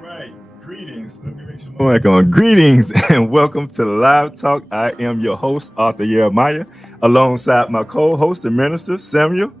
right. Greetings. Let me make sure my mic on. Greetings and welcome to Live Talk. I am your host, Arthur Jeremiah, alongside my co-host, the minister, Samuel.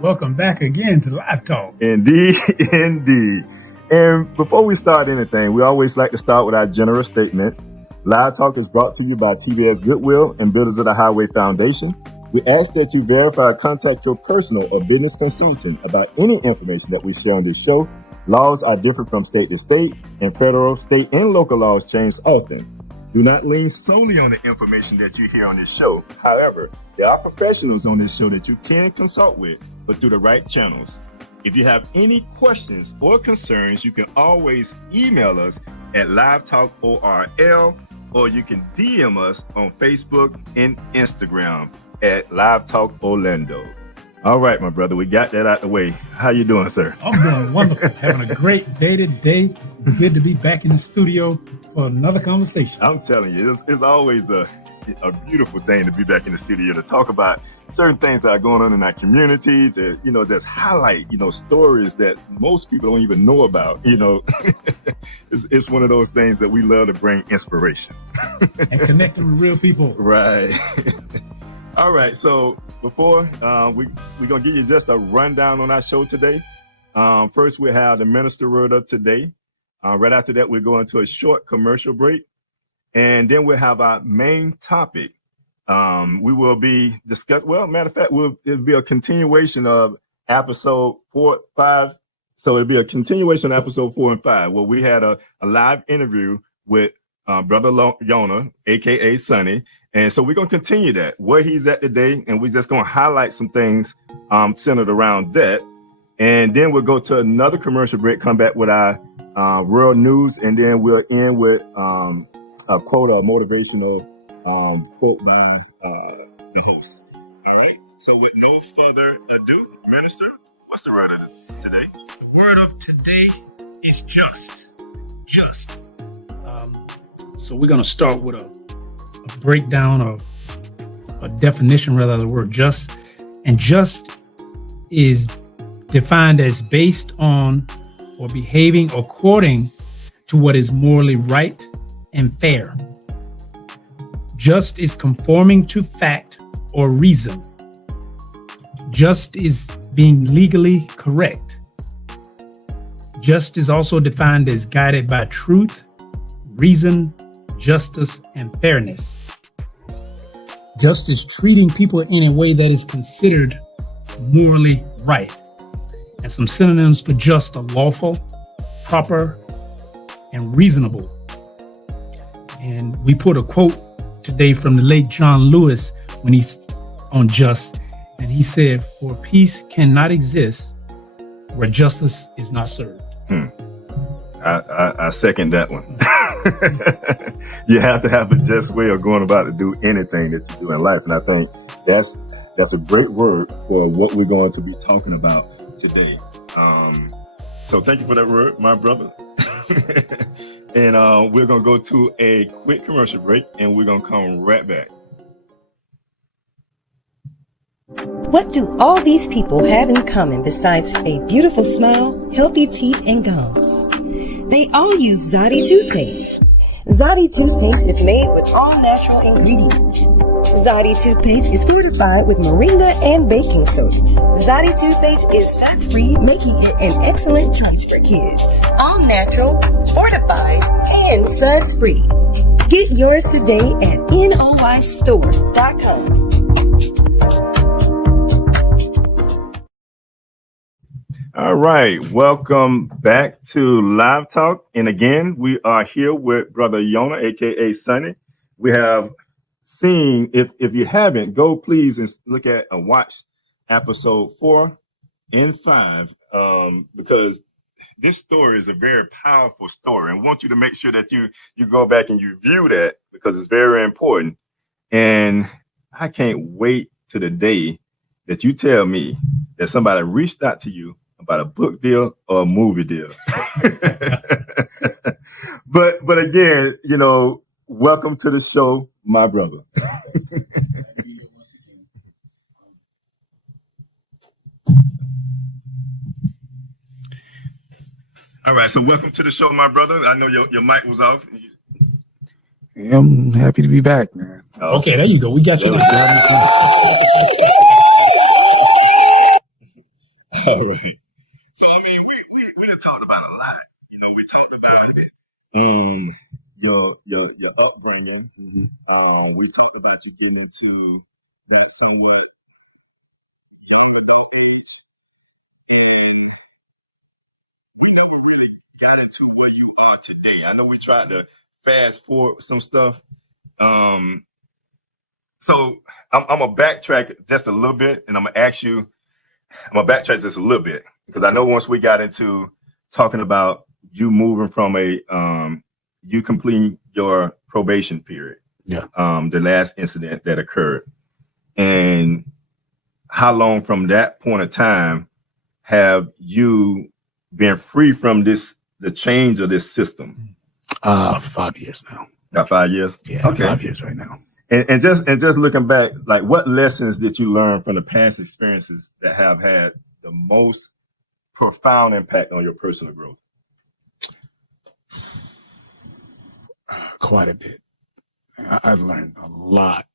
Welcome back again to Live Talk. Indeed, indeed. And before we start anything, we always like to start with our general statement. Live Talk is brought to you by TBS Goodwill and Builders of the Highway Foundation. We ask that you verify or contact your personal or business consultant about any information that we share on this show. Laws are different from state to state, and federal, state, and local laws change often. Do not lean solely on the information that you hear on this show. However, there are professionals on this show that you can consult with, but through the right channels. If you have any questions or concerns, you can always email us at livetalkorl, or you can DM us on Facebook and Instagram at Live Talk Orlando. All right, my brother, we got that out the way. How you doing, sir? I'm doing wonderful. Having a great day today. Good to be back in the studio for another conversation. I'm telling you, it's always a beautiful thing to be back in the studio to talk about certain things that are going on in our community, that, that's highlight, stories that most people don't even know about, it's one of those things that we love to bring inspiration. And connecting with real people. Right. All right, so before we're going to give you just a rundown on our show today. First, we have the minister word of today. Right after that, we're going to a short commercial break. And then we'll have our main topic. We will be discussing, matter of fact, it'll be a continuation of episode 4, 5. So it'll be a continuation of episode 4 and 5, where we had a live interview with Brother Yonah, a.k.a. Sonny. And so we're going to continue that, where he's at today, and we're just going to highlight some things centered around that. And then we'll go to another commercial break, come back with our world news, and then we'll end with a quote, a motivational quote by the host. All right. So with no further ado, Minister, what's the word of today? The word of today is just. Just. So we're going to start with a breakdown of a definition, rather, of the word just. And just is defined as based on or behaving according to what is morally right and fair. Just is conforming to fact or reason. Just is being legally correct. Just is also defined as guided by truth, reason, justice, and fairness. Just is treating people in a way that is considered morally right. And some synonyms for just are lawful, proper, and reasonable. And we put a quote today from the late John Lewis when he's on just, and he said, "For peace cannot exist where justice is not served." I second that one. You have to have a just way of going about to do anything that you do in life. And I think that's a great word for what we're going to be talking about today. So thank you for that word, my brother. And we're going to go to a quick commercial break, and we're going to come right back. What do all these people have in common besides a beautiful smile, healthy teeth, and gums? They all use Zadi toothpaste. Zadi toothpaste is made with all natural ingredients. Zadi toothpaste is fortified with moringa and baking soda. Zadi toothpaste is SUDS-free, making it an excellent choice for kids. All natural, fortified, and SUDS-free. Get yours today at noistore.com. All right, welcome back to Live Talk. And again, we are here with Brother Yonah, a.k.a. Sonny. We have seen, if you haven't, go please and look at and watch episode 4 and 5, because this story is a very powerful story. And I want you to make sure that you go back and you view that, because it's very important. And I can't wait to the day that you tell me that somebody reached out to you about a book deal or a movie deal. But again, welcome to the show, my brother. All right, so welcome to the show, my brother. I know your mic was off. Yeah, I'm happy to be back, man. Okay, there you go. We got you. All right. So I mean, we done talked about a lot. You know, we talked about it. Your upbringing. Mm-hmm. We talked about you getting into that somewhat underdog age, and we never really got into where you are today. I know we tried to fast forward some stuff. So I'm gonna backtrack just a little bit, and I'm gonna backtrack just a little bit because I know once we got into talking about you moving from you completing your probation period, the last incident that occurred, and how long from that point of time have you been free from the change of this system? 5 years now. About 5 years? Yeah, okay. 5 years right now. And just looking back, like what lessons did you learn from the past experiences that have had the most profound impact on your personal growth? Quite a bit. I learned a lot.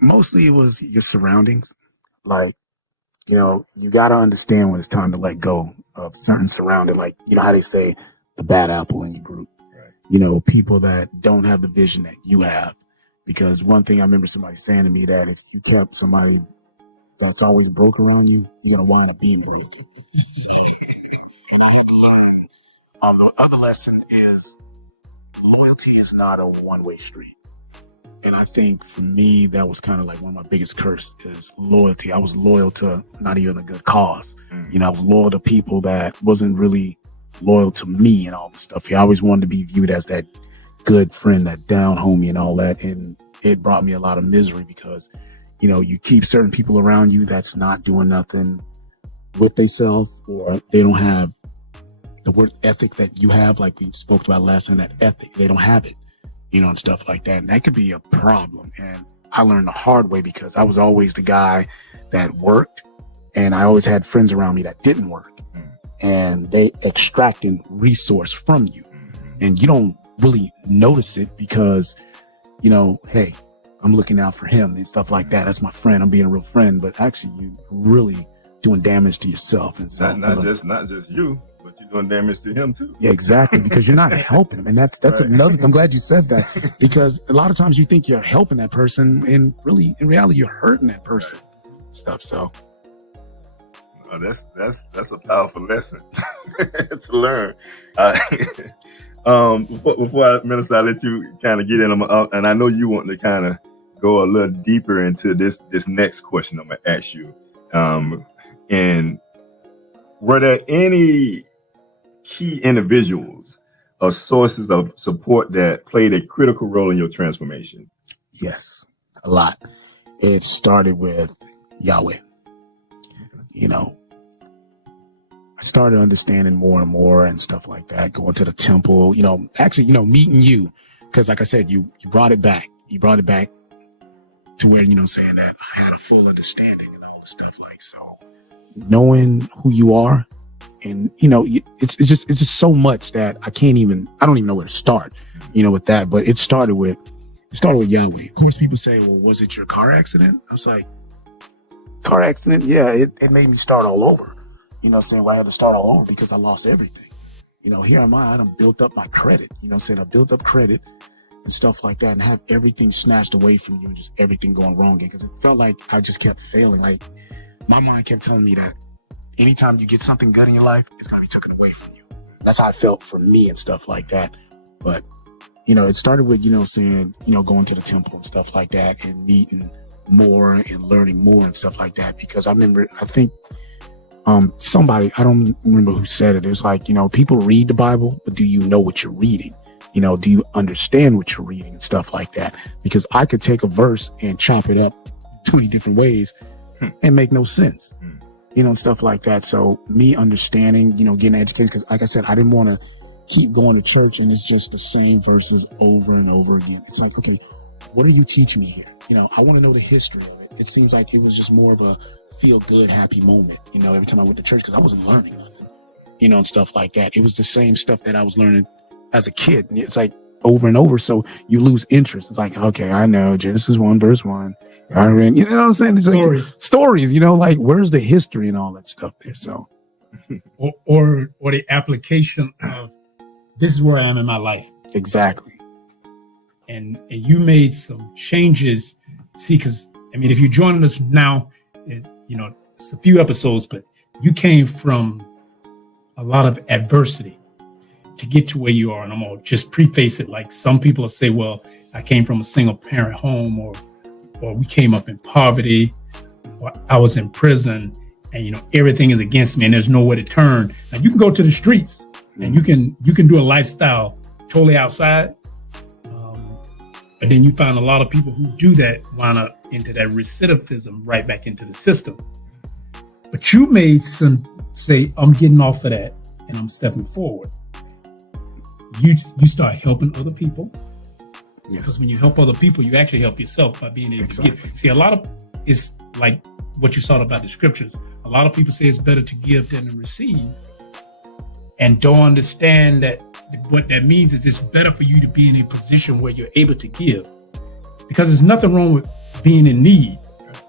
Mostly it was your surroundings. Like, you got to understand when it's time to let go of certain surrounding. Like, how they say the bad apple in your group. Right. People that don't have the vision that you have. Because one thing I remember somebody saying to me that if you kept somebody that's always broke around you, you're going to wind up being broken. The other lesson is loyalty is not a one-way street. And I think for me, that was kind of like one of my biggest curse is loyalty. I was loyal to not even a good cause. I was loyal to people that wasn't really loyal to me and all this stuff. I always wanted to be viewed as that good friend, that down homie and all that. And it brought me a lot of misery because, you keep certain people around you that's not doing nothing with themselves, or they don't have the work ethic that you have. Like we spoke about last time, that ethic, they don't have it. And stuff like that. And that could be a problem. And I learned the hard way because I was always the guy that worked, and I always had friends around me that didn't work. And they extracting resource from you. And you don't really notice it because, hey, I'm looking out for him and stuff like that. That's my friend. I'm being a real friend. But actually, you really doing damage to yourself. And so not just you. You're doing damage to him too. Yeah, exactly. Because you're not helping him. And that's right. Another, I'm glad you said that, because a lot of times you think you're helping that person and really in reality, you're hurting that person. Right. Stuff. So. Oh, that's a powerful lesson to learn. Before I let you kind of get in, and I know you want to kind of go a little deeper into this next question I'm going to ask you. And were there any key individuals or sources of support that played a critical role in your transformation? Yes, a lot. It started with Yahweh. I started understanding more and more and stuff like that, going to the temple, meeting you. Because like I said, you brought it back. You brought it back to where, saying that I had a full understanding and all this stuff like so. Knowing who you are. And, it's just so much that I don't even know where to start, with that. But it started with Yahweh. Of course, people say, well, was it your car accident? I was like, car accident? Yeah, it made me start all over. Well, I had to start all over because I lost everything. Here am I done built up my credit. I built up credit and stuff like that and have everything snatched away from you and just everything going wrong again. Because it felt like I just kept failing. Like, my mind kept telling me that anytime you get something good in your life, it's going to be taken away from you. That's how I felt for me and stuff like that. But, it started with, going to the temple and stuff like that and meeting more and learning more and stuff like that. Because I think somebody, I don't remember who said it. It was like, people read the Bible, but do you know what you're reading? Do you understand what you're reading and stuff like that? Because I could take a verse and chop it up 20 different ways and make no sense. And stuff like that. So me understanding, getting educated, because like I said, I didn't want to keep going to church and it's just the same verses over and over again. It's like, okay, what are you teaching me here? I want to know the history of it. It seems like it was just more of a feel good, happy moment, every time I went to church, because I wasn't learning nothing. and stuff like that. It was the same stuff that I was learning as a kid. And it's like over and over. So you lose interest. It's like, okay, I know Genesis 1 verse 1. I read, you know what I'm saying? It's like stories, like where's the history and all that stuff there? So, or the application of this is where I am in my life. Exactly. And you made some changes. See, because if you're joining us now, it's a few episodes, but you came from a lot of adversity to get to where you are. And I'm going to just preface it like some people will say, well, I came from a single parent home, or we came up in poverty, or I was in prison, and everything is against me and there's nowhere to turn. Now you can go to the streets and you can do a lifestyle totally outside. But then you find a lot of people who do that wind up into that recidivism right back into the system. But you made some say, I'm getting off of that and I'm stepping forward. You start helping other people. Yeah. Because when you help other people, you actually help yourself by being able to give. See, a lot of it's like what you saw about the scriptures. A lot of people say it's better to give than to receive, and don't understand that what that means is it's better for you to be in a position where you're able to give, because there's nothing wrong with being in need,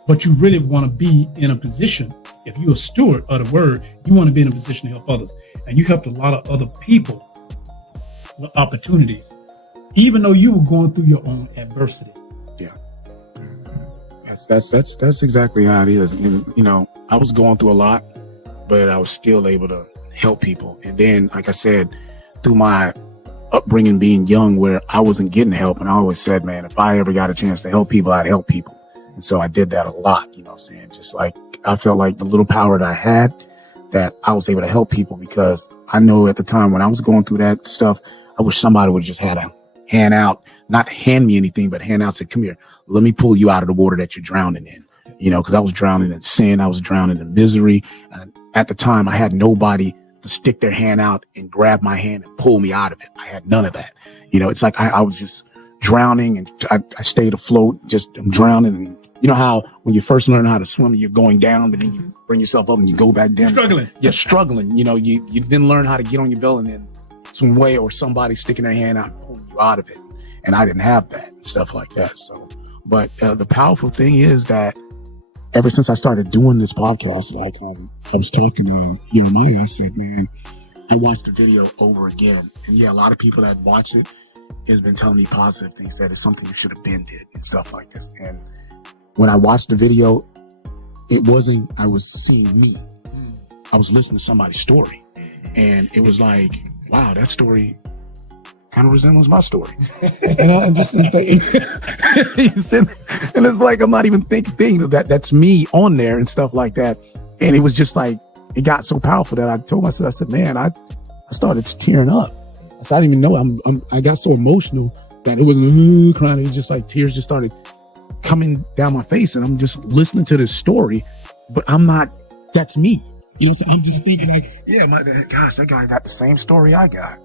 but you really want to be in a position. If you're a steward of the word, you want to be in a position to help others, and you helped a lot of other people with opportunities, even though you were going through your own adversity. Yeah, that's exactly how it is. And I was going through a lot, but I was still able to help people. And then, like I said, through my upbringing, being young, where I wasn't getting help, and I always said, man, if I ever got a chance to help people, I'd help people. And so I did that a lot. Just like I felt like the little power that I had, that I was able to help people, because I know at the time when I was going through that stuff, I wish somebody would just had a hand out, not hand me anything, but hand out, said, come here, let me pull you out of the water that you're drowning in, because I was drowning in sin. I was drowning in misery. And at the time I had nobody to stick their hand out and grab my hand and pull me out of it. I had none of that. It's like I was just drowning, and I stayed afloat, I'm drowning. And you know how when you first learn how to swim, you're going down, but then you bring yourself up and you go back down. Struggling. You're struggling. You didn't learn how to get on your belly and then swim away, or somebody sticking their hand out and pulling you out of it. And I didn't have that and stuff like that. So, but the powerful thing is that ever since I started doing this podcast, like I was talking to Yonah, I said, man, I watched the video over again. And yeah, a lot of people that watched it has been telling me positive things, that it's something you should have been did and stuff like this. And when I watched the video, it wasn't, I was seeing me. I was listening to somebody's story. And it was like, wow, that story kind of resembles my story. And I'm just and it's like, I'm not even thinking that's me on there and stuff like that. And it was just like, it got so powerful that I told myself, I said, man, I started tearing up. I said, I didn't even know. I got so emotional that it wasn't crying. It was just like tears just started coming down my face, and I'm just listening to this story, but I'm not, that's me. So I'm just thinking like, yeah, gosh, that guy got the same story I got.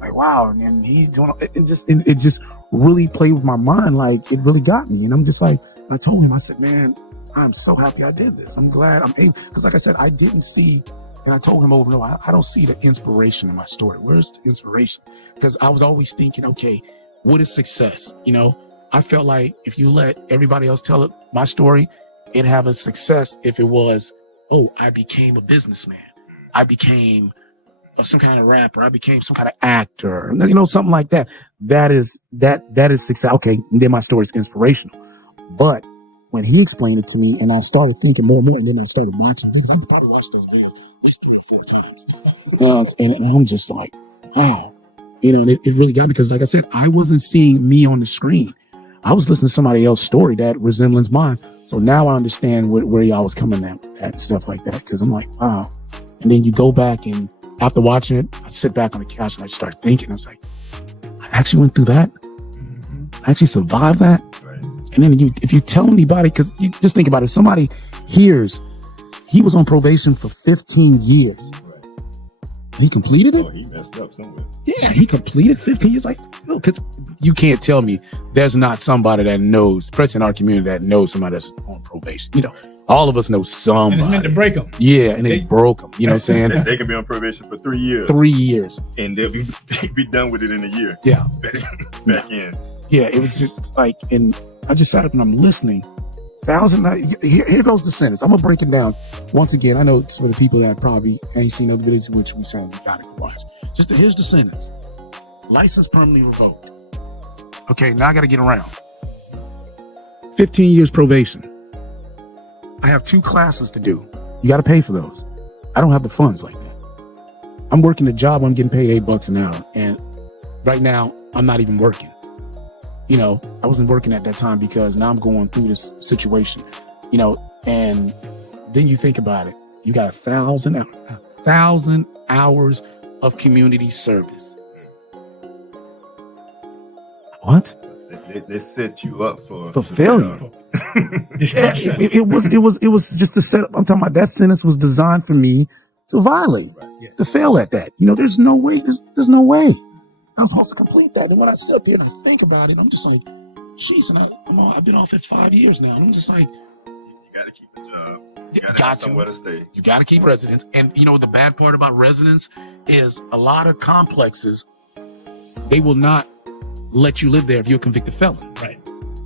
Like, wow. And he's doing it. It just really played with my mind. Like, it really got me. And I'm just like, I told him, I said, man, I'm so happy I did this. I'm glad I'm able, because like I said, I didn't see, and I told him over and over, I don't see the inspiration in my story. Where's the inspiration? Because I was always thinking, okay, what is success? I felt like if you let everybody else tell it, my story, it'd have a success if it was, oh, I became a businessman. I became some kind of rapper. I became some kind of actor, something like that. That is success. Okay. And then my story is inspirational. But when he explained it to me and I started thinking more and more, and then I started watching things, I probably watched those videos at least 3 or 4 times. And I'm just like, wow, and it really got me, because like I said, I wasn't seeing me on the screen. I was listening to somebody else's story that resembles mine. So now I understand where y'all was coming at stuff like that. Cause I'm like, wow. And then you go back, and after watching it, I sit back on the couch and I start thinking, I was like, I actually went through that. I actually survived that. Right. And then if you tell anybody, cause you just think about it, if somebody hears he was on probation for 15 years. Right. He completed it. Oh, he messed up somewhere. Yeah, he completed 15 years. Like, because you can't tell me there's not somebody that knows, especially in our community, that knows somebody that's on probation. All of us know And somebody. it's meant to break them. Yeah, and they broke them. You know what I'm saying? They can be on probation for 3 years. 3 years. And they'll be done with it in a year. Yeah. Back in. Yeah, it was just like, and I just sat up and I'm listening. Here goes the sentence. I'm gonna break it down once again. I know it's for the people that probably ain't seen other videos, which we saying you gotta watch. Here's the sentence: license permanently revoked. Okay, now I gotta get around. 15 years probation. I have 2 classes to do. You gotta pay for those. I don't have the funds like that. I'm working a job. I'm getting paid $8 an hour, and right now I'm not even working. You know, I wasn't working at that time because now I'm going through this situation, you know, and then you think about it. You got 1,000 hours of community service. What? They set you up for failure. It was just a setup. I'm talking about that sentence was designed for me to violate, to fail at that. You know, there's no way. There's no way. I was supposed to complete that. And when I sit up here and I think about it, I'm just like, jeez, and I've been off it 5 years now. I'm just like, you got to keep a job. You got got to have somewhere to stay. You got to keep residence. And you know, the bad part about residence is a lot of complexes, they will not let you live there if you're a convicted felon. Right.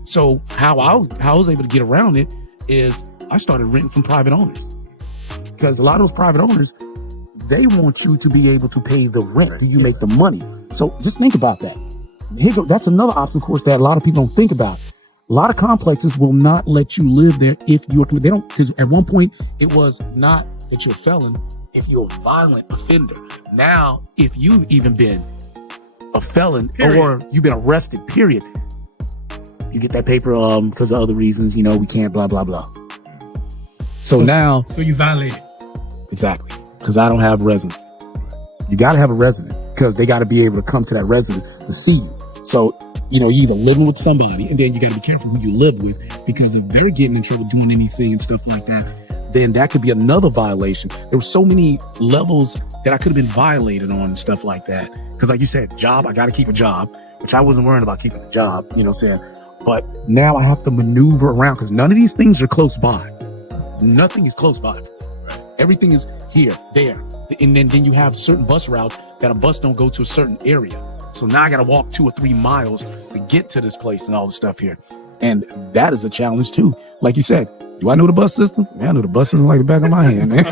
So how I was able to get around it is I started renting from private owners, because a lot of those private owners, they want you to be able to pay the rent. Do you make the money? So just think about that. That's another obstacle course that a lot of people don't think about. A lot of complexes will not let you live there if you're, they don't, because at one point it was not that you're a felon, if you're a violent offender. Now, if you've even been a felon or you've been arrested, period, you get that paper because of other reasons, you know, we can't blah, blah, blah. So now. So you violated. Exactly. Because I don't have residence. You got to have a resident because they got to be able to come to that resident to see you. So, you know, you either living with somebody, and then you got to be careful who you live with, because if they're getting in trouble doing anything and stuff like that, then that could be another violation. There were so many levels that I could have been violated on and stuff like that. Because like you said, job, I got to keep a job, which I wasn't worrying about keeping a job, you know what I'm saying? But now I have to maneuver around because none of these things are close by. Nothing is close by. Everything is here, there. And then you have certain bus routes that a bus don't go to a certain area. So now I got to walk 2 or 3 miles to get to this place and all the stuff here. And that is a challenge too. Like you said, do I know the bus system? Man, I know the bus system like the back of my hand, man.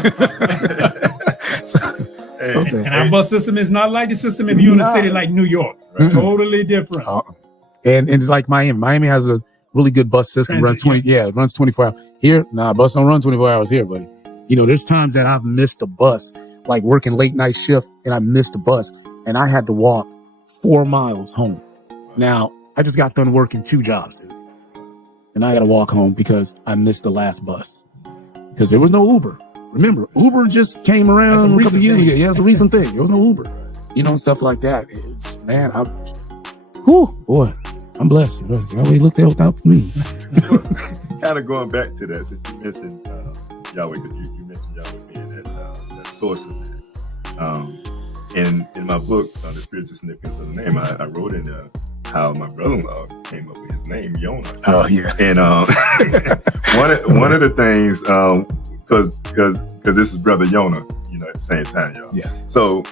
And our bus system is not like the system if you're in a city like New York. Right. Totally different. And it's like Miami. Miami has a really good bus system. Runs 24 hours. Here, bus don't run 24 hours here, buddy. You know, there's times that I've missed a bus, like working late night shift, and I missed a bus, and I had to walk 4 miles home. Now, I just got done working 2 jobs, dude. And I got to walk home because I missed the last bus. Because there was no Uber. Remember, Uber just came around a couple years ago. Yeah, it's a recent thing. There was no Uber. You know, stuff like that. Man, boy, I'm blessed. Yahweh looked out for me. Kind of going back to that, since you mentioned Yahweh, because you mentioned Yahweh being that source of that. In my book, The Spiritual Significance of the Name, I wrote in there how my brother-in-law came up with his name, Yonah. Oh, yeah. And one of the things, because this is Brother Yonah, you know, at the same time, y'all. Yeah. So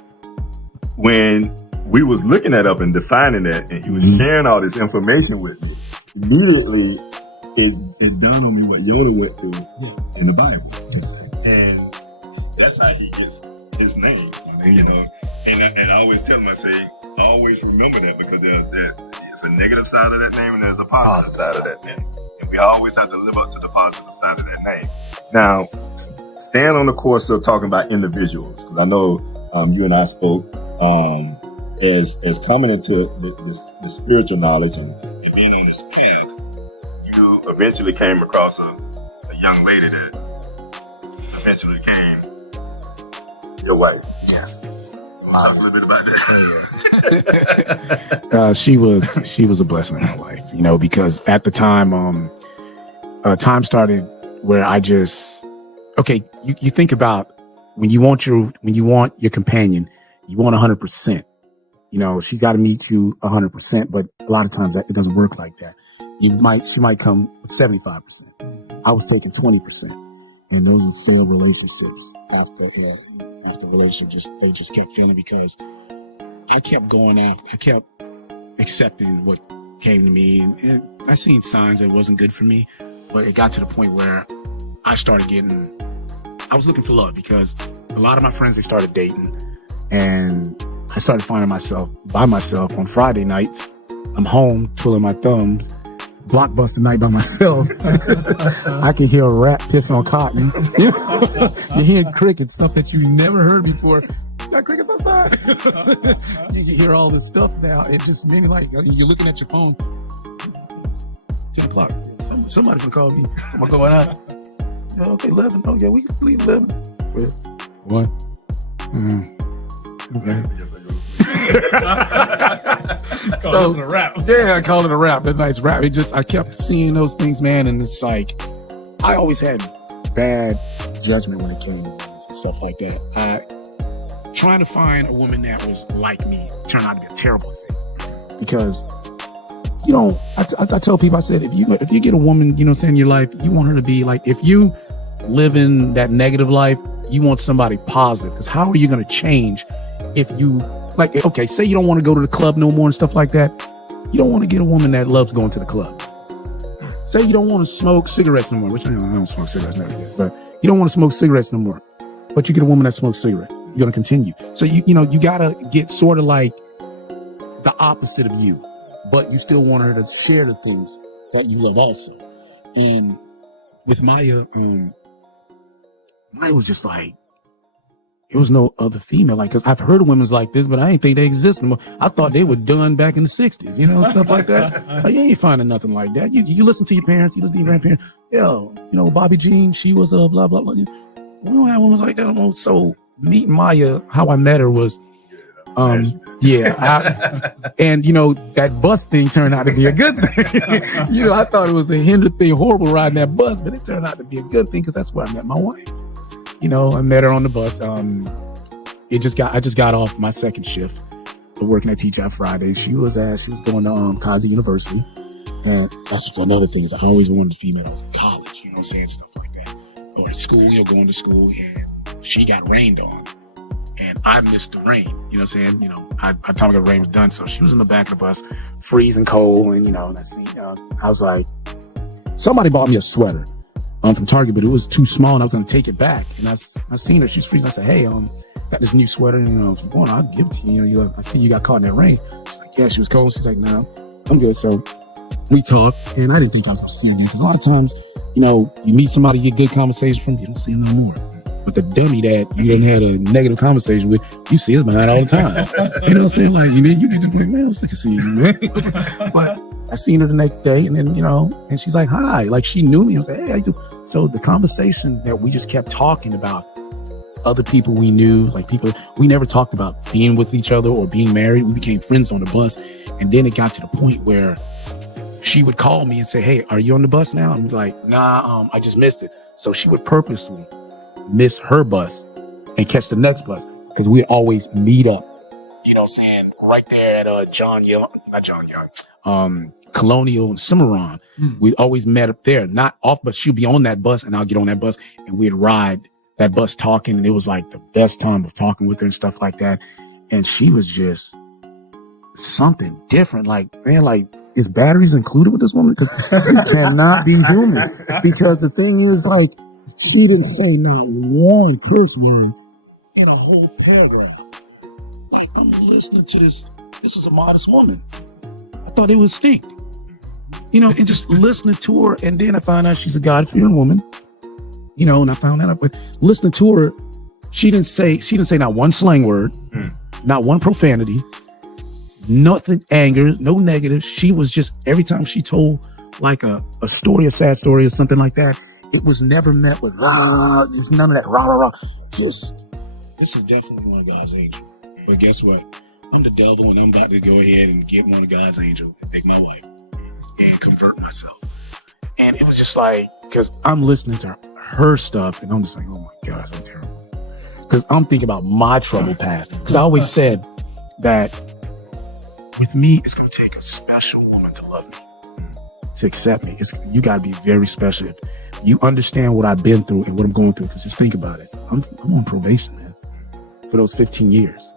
when we was looking that up and defining that, and he was sharing all this information with me, immediately it dawned on me what Yonah went through in the Bible. And that's how he gets his name, you know. And I always tell him, I say, always remember that, because there's a negative side of that name and there's a positive side of that name. And we always have to live up to the positive side of that name. Now, stand on the course of talking about individuals, because I know you and I spoke as coming into the spiritual knowledge and being on this path, you eventually came across a young lady that eventually became your wife. Yes. Talk a little bit about that. She was a blessing in my life, you know, because at the time, time started where I just, you think about when you want your companion, you want 100%. You know, she's got to meet you 100%, but a lot of times it doesn't work like that. She might come with 75%. I was taking 20%. And those were failed relationships after relationship they just kept feeling, because I kept going after, I kept accepting what came to me, and I seen signs that it wasn't good for me, but it got to the point where I was looking for love, because a lot of my friends, they started dating, and I started finding myself by myself on Friday nights. I'm home twiddling my thumbs, Blockbuster night by myself. I can hear a rat piss on cotton. You hear crickets, stuff that you never heard before. Got crickets outside. You can hear all this stuff now. It just made me like, you're looking at your phone. 10 o'clock. Somebody's gonna call me. Somebody going out. Yeah, okay, 11. Oh yeah, we can leave 11. What? Okay. So it a wrap. Yeah, I call it a wrap. That night's wrap. I kept seeing those things, man, and it's like I always had bad judgment when it came to stuff like that. Trying to find a woman that was like me turned out to be a terrible thing, because I tell people, I said, if you get a woman, in your life, you want her to be like, if you live in that negative life, you want somebody positive, because how are you going to change if you, like, okay, say you don't want to go to the club no more and stuff like that. You don't want to get a woman that loves going to the club. Say you don't want to smoke cigarettes no more, which I don't smoke cigarettes never yet, but you don't want to smoke cigarettes no more, but you get a woman that smokes cigarettes. You're going to continue. So you got to get sort of like the opposite of you, but you still want her to share the things that you love also. And with Maya, Maya was just like, there was no other female, like, because I've heard of women's like this, but I ain't think they exist anymore. I thought they were done back in the 60s, stuff like that. Like, you ain't finding nothing like that. You listen to your parents, you listen to your grandparents. Bobby Jean, she was blah, blah, blah. We don't have women like that anymore. So meeting Maya, how I met her was, and that bus thing turned out to be a good thing. I thought it was a hinder thing, horrible riding that bus, but it turned out to be a good thing, because that's where I met my wife. I met her on the bus. I just got off my second shift of working at TGI Friday. She was going to Kazi University, and that's another thing, is I always wanted a female. I was in college, stuff like that, or at school, going to school, and she got rained on, and I missed the rain. By the time the rain was done, so she was in the back of the bus, freezing cold, and I was like, somebody bought me a sweater from Target, but it was too small, and I was going to take it back. And I seen her, she's freezing. I said, hey, got this new sweater, and if you want, I'll give it to you. I see you got caught in that rain. She's like, yeah, she was cold. She's like, no, I'm good. So we talked, and I didn't think I was going to see her again, because a lot of times, you meet somebody, you get good conversation from, you don't see them no more. But the dummy that you didn't have a negative conversation with, you see us behind all the time. You know what I'm saying? Like, you get to the point, man, I'm sick of seeing you, man. But I seen her the next day, and then, and she's like, hi. Like, she knew me. I was like, hey, how you doing? So the conversation that we just kept talking about other people we knew, like people, we never talked about being with each other or being married. We became friends on the bus. And then it got to the point where she would call me and say, hey, are you on the bus now? I'm like, nah, I just missed it. So she would purposely miss her bus and catch the next bus, because we'd always meet up, right there at Colonial and Cimarron. We always met up there, not off, but she'd be on that bus and I'll get on that bus, and we'd ride that bus talking, and it was like the best time of talking with her and stuff like that. And she was just something different. Like, man, like, is batteries included with this woman? Because it cannot be human. Because the thing is, like, she didn't say not one curse word in a whole paragraph. Like, I'm listening to this. This is a modest woman. I thought it was stink. And just listening to her, and then I found out she's a God-fearing woman. And I found that out. But listening to her, she didn't say not one slang word, not one profanity, nothing anger, no negative. She was just, every time she told like a story, a sad story or something like that, it was never met with rah. There's none of that rah, rah, rah. Just, this is definitely one of God's angels. But guess what? I'm the devil, and I'm about to go ahead and get one of God's angels and make my wife and convert myself. And it was just like, because I'm listening to her stuff, and I'm just like, oh my gosh, I'm terrible. Because I'm thinking about my troubled past. Because I always said that with me, it's going to take a special woman to love me, to accept me. You got to be very special. you understand what I've been through and what I'm going through, because just think about it. I'm on probation, man, for those 15 years.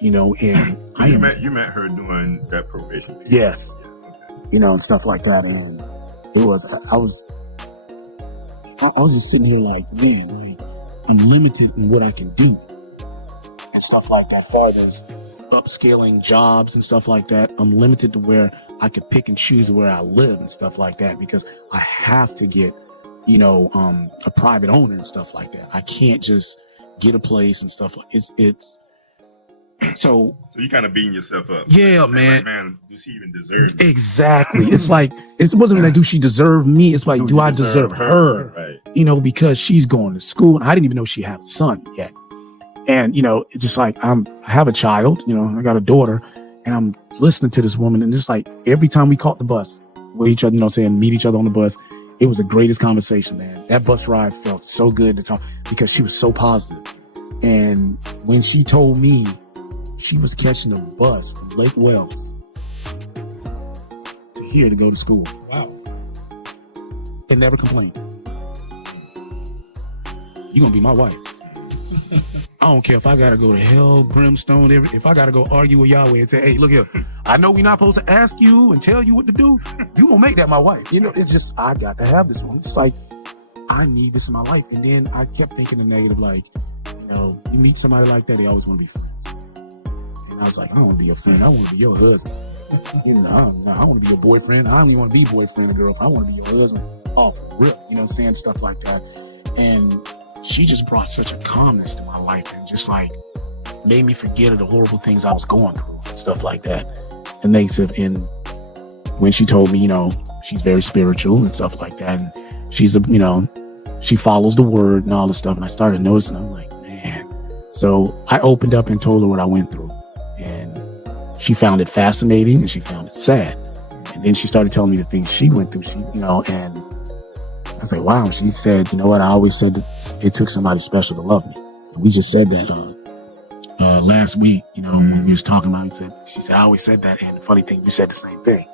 You know, and you met her during that probation period. Yes. Yeah, okay. You know, and stuff like that. And I was just sitting here like, man, I'm limited in what I can do and stuff like that. Far as upscaling jobs and stuff like that, I'm limited to where I could pick and choose where I live and stuff like that, because I have to get, you know, a private owner and stuff like that. I can't just get a place and stuff like it's. So you kind of beating yourself up. Yeah, like, man. Like, man, does she even deserve me? Exactly. It's like, it wasn't like, do she deserve me? It's like, do I deserve her? Right. You know, because she's going to school. And I didn't even know she had a son yet. And, you know, it's just like, I have a child, you know, I got a daughter, and I'm listening to this woman. And just like, every time we caught the bus with each other, you know what I'm saying, meet each other on the bus, it was the greatest conversation, man. That bus ride felt so good to talk, because she was so positive. And when she told me she was catching a bus from Lake Wells to here to go to school. Wow. And never complained. You're going to be my wife. I don't care if I got to go to hell, brimstone, if I got to go argue with Yahweh and say, hey, look here, I know we're not supposed to ask you and tell you what to do. You going to make that my wife. You know, it's just, I got to have this one. It's like, I need this in my life. And then I kept thinking the negative, like, you know, you meet somebody like that, they always want to be friends. I was like, I don't want to be your friend. I want to be your husband. You know, I want to be your boyfriend. I don't even want to be boyfriend and girlfriend. I want to be your husband off the rip, you know what I'm saying? Stuff like that. And she just brought such a calmness to my life and just like made me forget of the horrible things I was going through and stuff like that. And and when she told me, you know, she's very spiritual and stuff like that. And she's you know, she follows the word and all this stuff. And I started noticing, I'm like, man. So I opened up and told her what I went through. And she found it fascinating and she found it sad. And then she started telling me the things she went through. She, you know, and I was like, wow. She said, you know what? I always said that it took somebody special to love me. And we just said that last week, you know, when we was talking about it. She said, I always said that. And the funny thing, you said the same thing.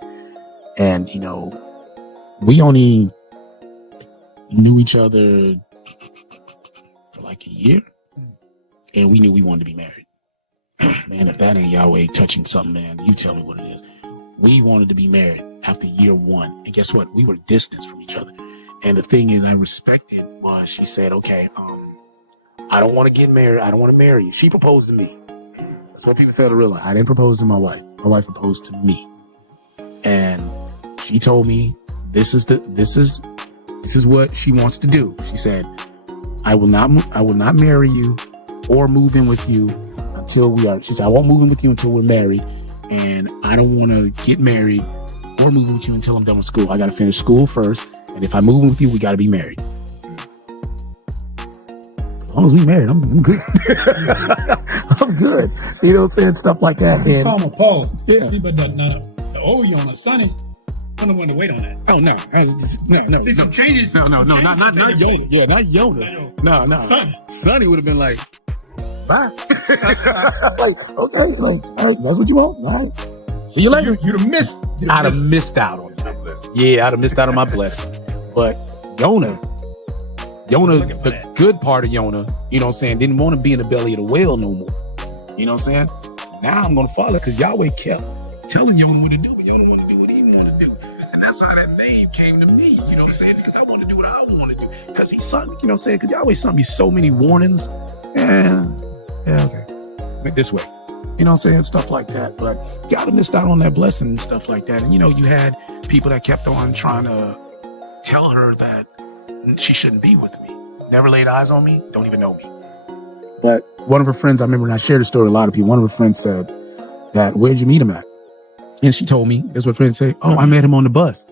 And, you know, we only knew each other for like a year. And we knew we wanted to be married. Man, if that ain't Yahweh touching something, man, you tell me what it is. We wanted to be married after year one. And guess what? We were distanced from each other. And the thing is, I respected was she said, okay, I don't want to get married. I don't want to marry you. She proposed to me. That's what people fail to realize. I didn't propose to my wife. My wife proposed to me. And she told me, this is what she wants to do. She said, I will not marry you or move in with you until she said, I won't move in with you until we're married. And I don't want to get married or move in with you until I'm done with school. I got to finish school first. And if I move in with you, we got to be married. As long as we married, I'm good. I'm good. You know what I'm saying? Stuff like that. See, Palmer, pause. Yeah. See, but the old Yonah, Sonny, I don't want to wait on that. Oh, no. No. See, some changes. No, not Yonah. Yeah, not Yonah. No. Sonny would have been like, bye. Like, okay, like, all right, that's what you want. All right. See you later. You'd have missed. I'd have missed out on that. Yeah, I'd have missed out on my blessing. But Yonah, the good part of Yonah, you know what I'm saying, didn't want to be in the belly of the whale no more. You know what I'm saying? Now I'm going to follow because Yahweh kept telling Yonah what to do, but Yonah wanted to do what he wanted to do. And that's how that name came to me, you know what I'm saying? Because I want to do what I want to do. Because he sent me, you know what I'm saying? Because Yahweh sent me so many warnings. Yeah, okay. Went this way. You know what I'm saying? Stuff like that. But gotta missed out on that blessing and stuff like that. And, you know, you had people that kept on trying to tell her that she shouldn't be with me. Never laid eyes on me. Don't even know me. But one of her friends, I remember when I shared the story with a lot of people, one of her friends said that, where'd you meet him at? And she told me, that's what friends say, oh, I met him on the bus.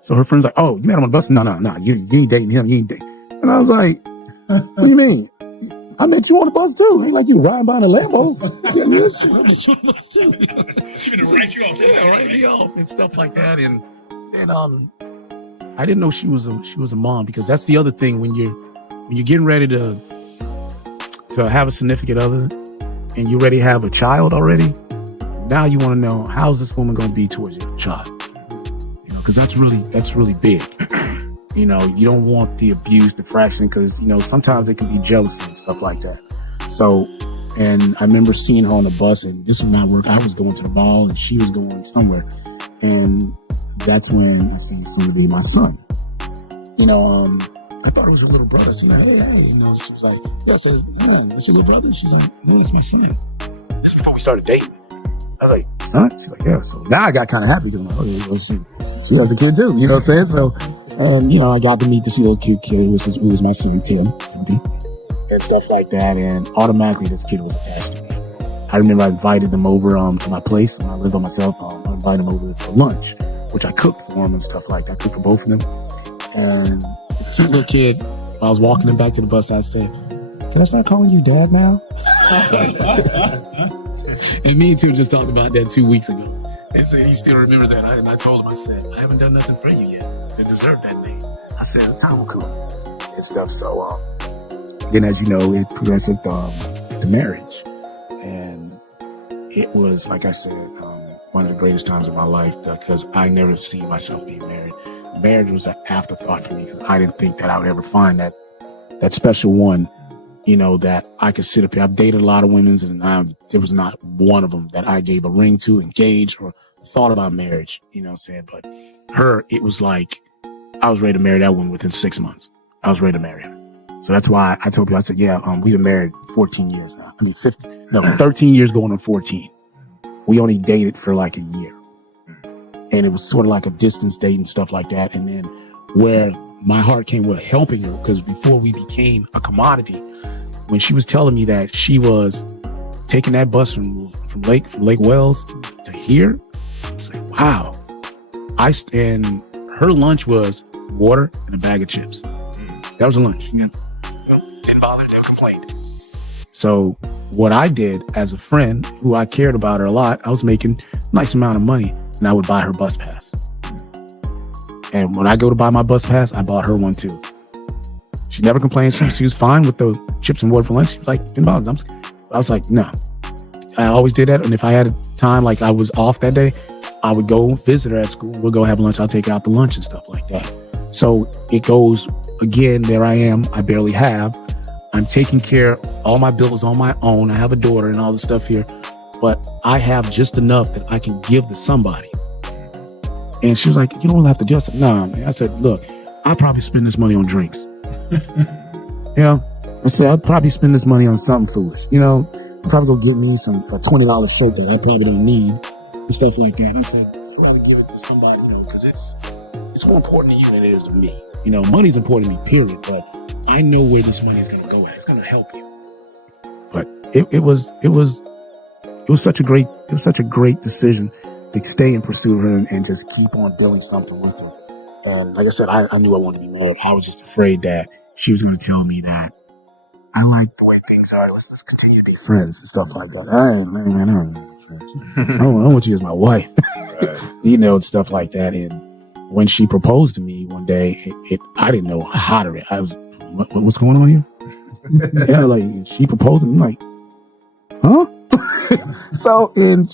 So her friend's like, oh, you met him on the bus? No, you ain't dating him. You ain't dating. And I was like, what do you mean? I met you on the bus too. Ain't like you riding by in a Lambo. Yeah, I met you on the bus too. She's gonna write you off. Yeah, write me off and stuff like that. And I didn't know she was a mom, because that's the other thing when you're getting ready to have a significant other and you're ready to have a child already. Now you want to know, how's this woman going to be towards your child? You know, because that's really big. You know, you don't want the abuse, the fraction, because, you know, sometimes it can be jealousy and stuff like that. So, and I remember seeing her on the bus, and this was not work. I was going to the mall and she was going somewhere. And that's when I seen somebody, my son. You know, I thought it was a little brother. So, hey, you know, she was like, yeah, I said, it's your little brother? She's like, no, it's my son. This is before we started dating. I was like, son? She's like, yeah. So now I got kind of happy because I'm like, okay, well, she has a kid too, you know what I'm saying? So, and, you know, I got to meet this little cute kid who was my son, Timothy, and stuff like that. And automatically this kid was attached to me. I remember I invited them over to my place when I lived by myself. I invited them over for lunch, which I cooked for them and stuff like that. I cooked for both of them. And this cute little kid, while I was walking him back to the bus, I said, can I start calling you dad now? And me too just talked about that 2 weeks ago. And so he still remembers that. And I told him, I said, I haven't done nothing for you yet to deserve that name. I said, the time will come and stuff. So then, as you know, it progressed to marriage. And it was, like I said, one of the greatest times of my life because I never seen myself being married. Marriage was an afterthought for me because I didn't think that I would ever find that special one, you know, that I could sit up here. I've dated a lot of women, and there was not one of them that I gave a ring to, engaged, or thought about marriage, you know what I'm saying? But her, it was like, I was ready to marry that one within 6 months. I was ready to marry her. So that's why I told you, I said, yeah, we've been married 14 years now. 13 years going on 14. We only dated for like a year. And it was sort of like a distance date and stuff like that. And then where my heart came with helping her, because before we became a commodity, when she was telling me that she was taking that bus from Lake Wells to here, I was like, wow. And her lunch was water and a bag of chips. That was her lunch. You know? Didn't bother, didn't complain. So what I did as a friend who I cared about her a lot, I was making a nice amount of money, and I would buy her bus pass. And when I go to buy my bus pass, I bought her one too. She never complained. She was fine with the chips and water for lunch. She was like, didn't bother. I was like, no. I always did that. And if I had a time, like I was off that day, I would go visit her at school. We'll go have lunch. I'll take her out to lunch and stuff like that. So it goes, again, there I am. I barely have. I'm taking care of all my bills on my own. I have a daughter and all this stuff here. But I have just enough that I can give to somebody. And she was like, you don't have to do it. I said, nah, man. I said, look, I'll probably spend this money on drinks. You know, I said, I'd probably spend this money on something foolish. You know, I'll probably go get me a $20 shirt that I probably don't need and stuff like that. I said, I'd rather give it to somebody, you know, because it's more important to you than it is to me. You know, money's important to me, period. But I know where this money is going to go at. It's going to help you. But it was such a great decision to stay in pursuit of her and just keep on building something with her. And like I said, I knew I wanted to be married. I was just afraid that she was going to tell me that I like the way things are. Let's continue to be friends and stuff like that. I don't want you as my wife, right. You know, and stuff like that. And when she proposed to me one day, I didn't know how to react. I was, what's going on here? Yeah, like she proposed to me, like, huh? So, and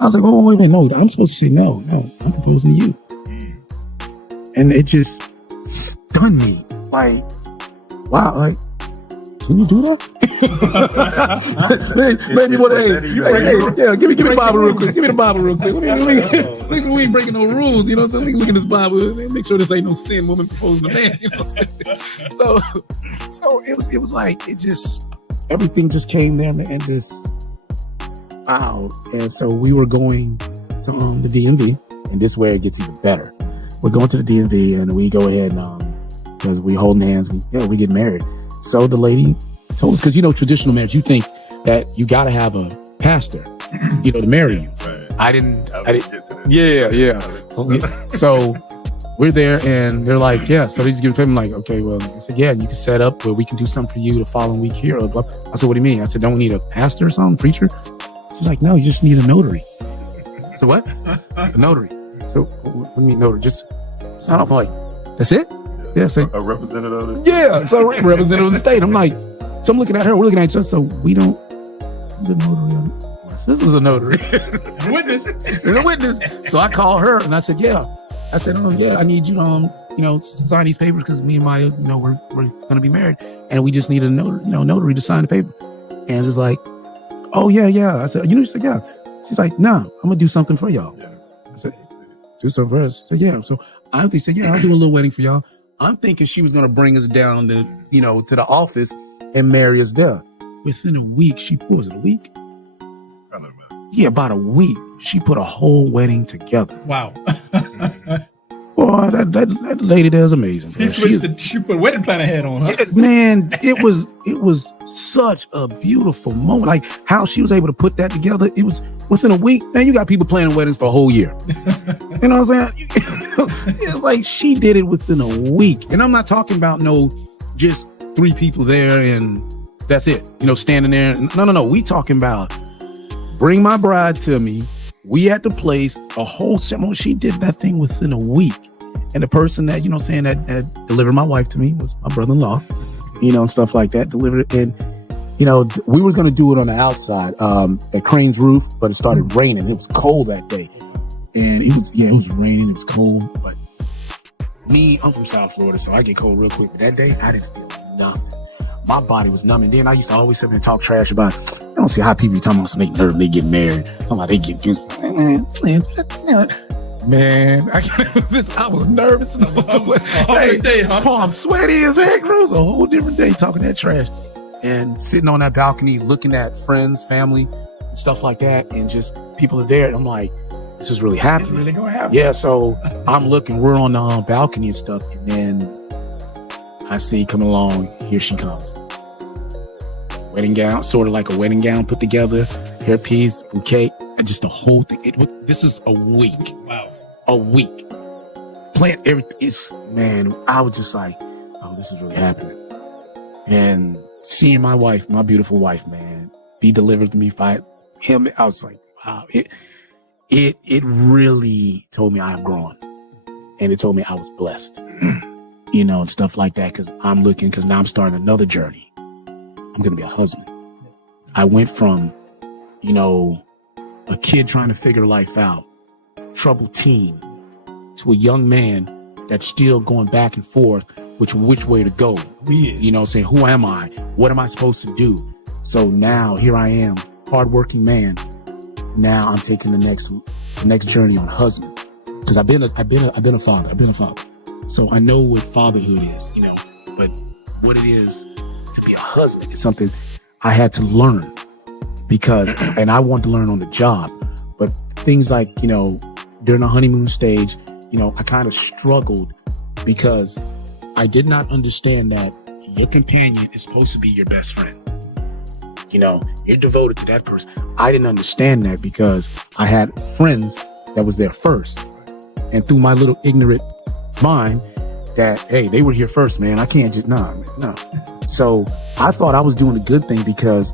I was like, oh, wait, no, I'm supposed to say no, I'm proposing to you. And it just stunned me. Like, wow, like, can you do that? Maybe what? Hey, give me the Bible real quick. Give me the Bible real quick. Make sure we ain't breaking no rules. You know what I'm saying? Look at this Bible. Make sure this ain't no sin. Woman proposing to man. You know what I'm saying? So it was like everything just came there and just wow. And so we were going to the DMV, and this is where it gets even better. We're going to the DMV, and we go ahead and because we holding hands, we get married. So the lady told us, because you know traditional marriage, you think that you got to have a pastor, you know, to marry you. Right. I didn't. Yeah. So we're there, and they're like, yeah. So they just give it to him, like, okay, well, I said, yeah, you can set up where we can do something for you the following week here. I said, what do you mean? I said, don't we need a pastor or something, preacher? She's like, no, you just need a notary. So what? A notary. So what do you mean notary? Just sign off, like, that's it? Yeah, so, a representative of the state. Yeah, so a representative of the state. I'm like, so I'm looking at her, we're looking at each other, so we don't need a notary on it. This is a notary. Witness. There's a witness. So I call her and I said, yeah. I said, yeah, I need you to sign these papers because me and Maya, we're going to be married, and we just need a notary to sign the paper. And it's like, oh, yeah. I said, she's like, yeah. She's like, nah, I'm going to do something for y'all. Yeah. I said, do something for us. So, yeah. So I said, yeah, I'll do a little wedding for y'all. I'm thinking she was going to bring us down to, to the office and marry us there. Within a week, was it a week? Yeah, about a week. She put a whole wedding together. Wow. Boy, that lady there is amazing. She put a wedding planner hat on, huh? Man, it was such a beautiful moment. Like how she was able to put that together. It was within a week. Man, you got people planning weddings for a whole year. You know what I'm saying? It's like she did it within a week. And I'm not talking about just 3 people there and that's it. Standing there. No. We talking about bring my bride to me. We at the place, a whole ceremony. She did that thing within a week. And the person that, that delivered my wife to me was my brother-in-law, and stuff like that. Delivered it. And, we were going to do it on the outside, at Crane's roof, but it started raining. It was cold that day. And it was raining. It was cold. But I'm from South Florida, so I get cold real quick. But that day, I didn't feel nothing. My body was numb. And then I used to always sit there and talk trash about, I don't see how people be talking about some nerve when they get married. I'm like, they get used. Man, I was nervous. Day, huh? I'm sweaty as heck. It was a whole different day talking that trash. And sitting on that balcony, looking at friends, family, and stuff like that. And just people are there. And I'm like, this is really happening. It's really going to happen. Yeah, so I'm looking. We're on the balcony and stuff. And then I see coming along, here she comes. Wedding gown, sort of like a wedding gown put together, hairpiece, bouquet, and just the whole thing. This is a week. Wow. A week. Plant everything. Man, I was just like, oh, this is really happening. And seeing my wife, my beautiful wife, man, be delivered to me by him, I was like, wow. It really told me I am growing. And it told me I was blessed. And stuff like that. Because now I'm starting another journey. I'm going to be a husband. I went from, a kid trying to figure life out, troubled teen, to a young man that's still going back and forth, which way to go. Yeah. Saying, who am I? What am I supposed to do? So now here I am, hardworking man. Now I'm taking the next journey on husband. Because I've been a father. So I know what fatherhood is, but what it is to be a husband is something I had to learn and I want to learn on the job. But things like, during the honeymoon stage, I kind of struggled because I did not understand that your companion is supposed to be your best friend. You're devoted to that person. I didn't understand that because I had friends that was there first. And through my little ignorant mind that, hey, they were here first, man. I can't just, no. So I thought I was doing a good thing because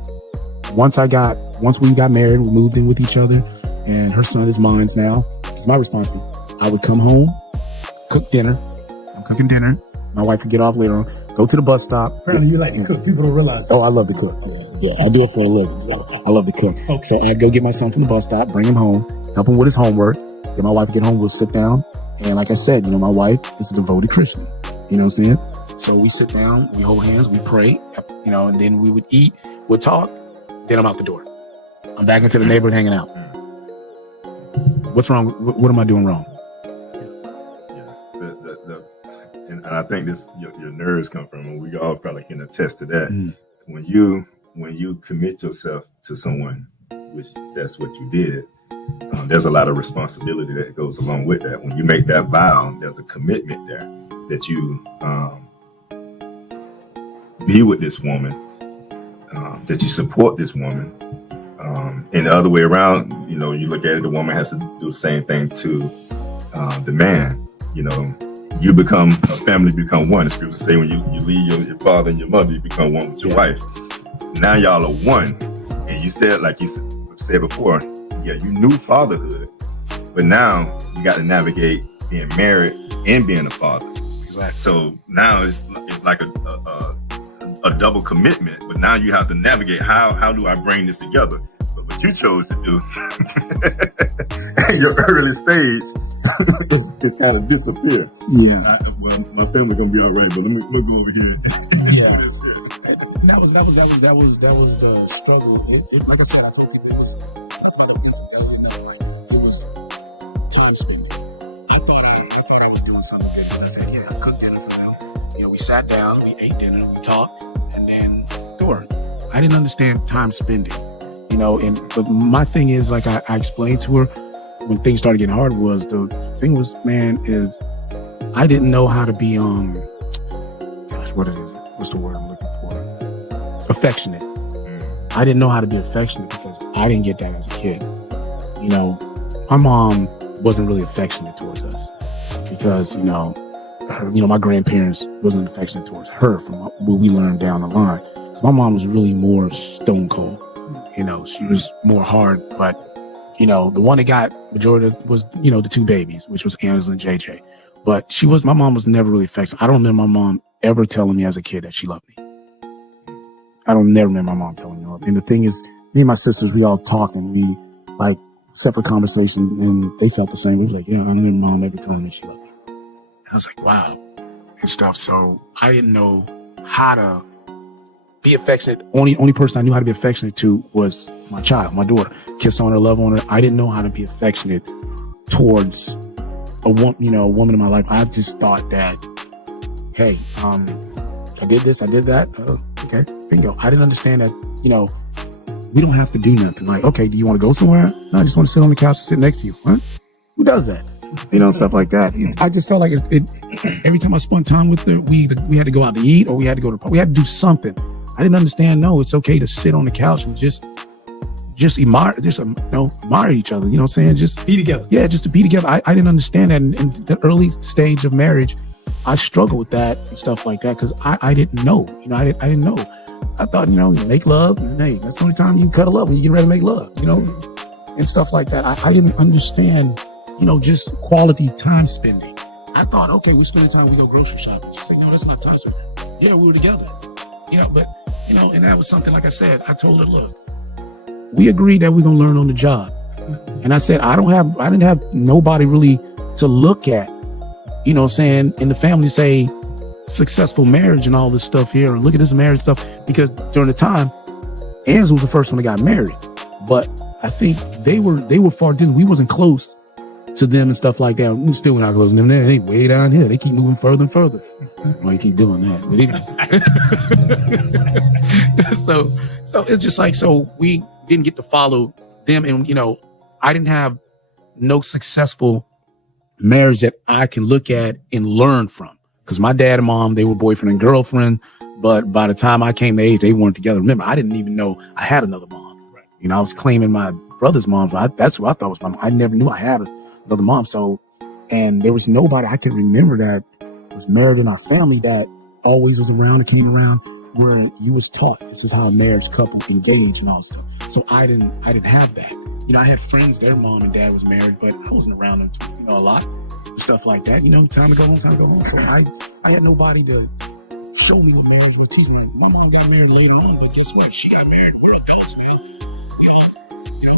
once we got married, we moved in with each other and her son is mine now. It's my responsibility. I would come home, cook dinner. I'm cooking dinner. My wife would get off later on, go to the bus stop. Apparently you like to cook. People don't realize that. Oh, I love to cook. Yeah, I do it for a living. So I love to cook. Okay. So I'd go get my son from the bus stop, bring him home, help him with his homework. Then my wife would get home, we'll sit down. And like I said, my wife is a devoted Christian. You know what I'm saying? So we sit down, we hold hands, we pray, and then we would eat, we'd talk, then I'm out the door. I'm back into the neighborhood hanging out. What's wrong? What am I doing wrong? And I think this your nerves come from, and we all probably can attest to that. Mm. When you commit yourself to someone, which that's what you did, there's a lot of responsibility that goes along with that. When you make that vow, there's a commitment there that you be with this woman, that you support this woman. And the other way around, you look at it, the woman has to do the same thing to the man. You become a family, become one. The scriptures say when you leave your father and your mother, you become one with your wife. Now y'all are one. And you said, like you said before, yeah, you knew fatherhood, but now you got to navigate being married and being a father. Exactly. So now it's like a double commitment, but now you have to navigate how do I bring this together? But what you chose to do at your early stage it's kind of disappeared. Yeah. Well, my family gonna be all right, but let me go over here. Yeah. That was the schedule. Like I said, it was time spending. I thought I was doing something good because I said, yeah, I cooked dinner for them. You know, we sat down, we ate dinner, we talked, and then door. I didn't understand time spending, you know, but my thing is, like I explained to her when things started getting hard, was the thing was, man, is I didn't know how to be, what it is, what's the word I'm looking for? Affectionate. I didn't know how to be affectionate because I didn't get that as a kid. You know, my mom wasn't really affectionate towards us because, my grandparents wasn't affectionate towards her from what we learned down the line. So my mom was really more stone cold. You know, she was more hard, but, the one that got majority was, the two babies, which was Angela and JJ. But my mom was never really affectionate. I don't remember my mom ever telling me as a kid that she loved me. I don't never remember my mom telling me. And the thing is, me and my sisters, we all talked and we like separate conversation, and they felt the same. We was like, yeah, I don't remember mom ever telling me she loved me. And I was like, wow, and stuff. So I didn't know how to be affectionate. Only person I knew how to be affectionate to was my child, my daughter. Kiss on her, love on her. I didn't know how to be affectionate towards a woman in my life. I just thought that, hey, I did this, I did that. Okay, bingo. I didn't understand that, we don't have to do nothing. Like, okay, do you want to go somewhere? No, I just want to sit on the couch and sit next to you. Huh? Who does that? Stuff like that. I just felt like every time I spent time with her, we had to go out to eat, or we had to go to, we had to do something. I didn't understand. No, it's okay to sit on the couch and just admire each other. You know what I'm saying? Just be together. Yeah, just to be together. I didn't understand that in the early stage of marriage. I struggled with that and stuff like that because I didn't know. I didn't know. I thought, you make love, and hey, that's the only time you can cuddle up when you get ready to make love, and stuff like that. I didn't understand, just quality time spending. I thought, okay, we're spending time, we go grocery shopping. She's like, no, that's not time spending. Yeah, we were together, but, and that was something, like I said, I told her, look, we agreed that we're going to learn on the job. And I said, I didn't have nobody really to look at, in the family, say, successful marriage and all this stuff here, and look at this marriage stuff, because during the time, Anz was the first one that got married, but I think they were far distant. We wasn't close to them and stuff like that. We still not close to them. They way down here. They keep moving further and further. Well, you keep doing that. But so it's just like, so we didn't get to follow them, and I didn't have no successful marriage that I can look at and learn from. Because my dad and mom, they were boyfriend and girlfriend, but by the time I came to age, they weren't together. Remember, I didn't even know I had another mom. Right. I was claiming my brother's mom. That's what I thought was my mom. I never knew I had another mom. So, and there was nobody I could remember that was married in our family that always was around and came around, where you was taught this is how a marriage couple engage and all that stuff. So I didn't have that. I had friends, their mom and dad was married, but I wasn't around them, a lot. Stuff like that, time to go home. So I had nobody to show me what marriage was. Teach me. My mom got married later on, but guess what? She got married where the house good.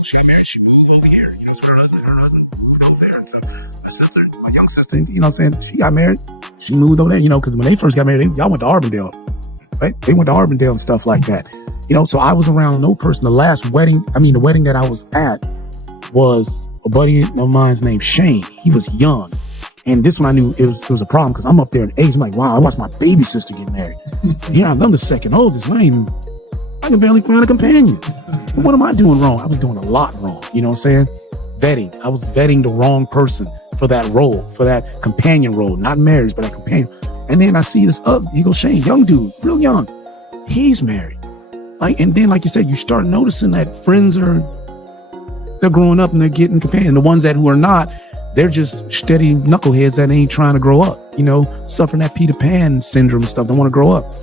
She got married, she moved over here. So her husband moved over there. So the sister, my young sister, she got married. She moved over there, because when they first got married, y'all went to Arbondale, right? They went to Arbondale and stuff like that. So I was around no person. The wedding that I was at was a buddy of mine's named Shane. He was young. And this one I knew it was a problem because I'm up there in age. I'm like, wow, I watched my baby sister get married. Yeah, I'm the second oldest. I can barely find a companion. What am I doing wrong? I was doing a lot wrong. You know what I'm saying? Vetting. I was vetting the wrong person for that role, for that companion role. Not marriage, but a companion. And then I see this he goes, Shane, young dude, real young. He's married. And then, like you said, you start noticing that friends they're growing up and they're getting companions. The ones who are not, they're just steady knuckleheads that ain't trying to grow up, suffering that Peter Pan syndrome and stuff. They want to grow up.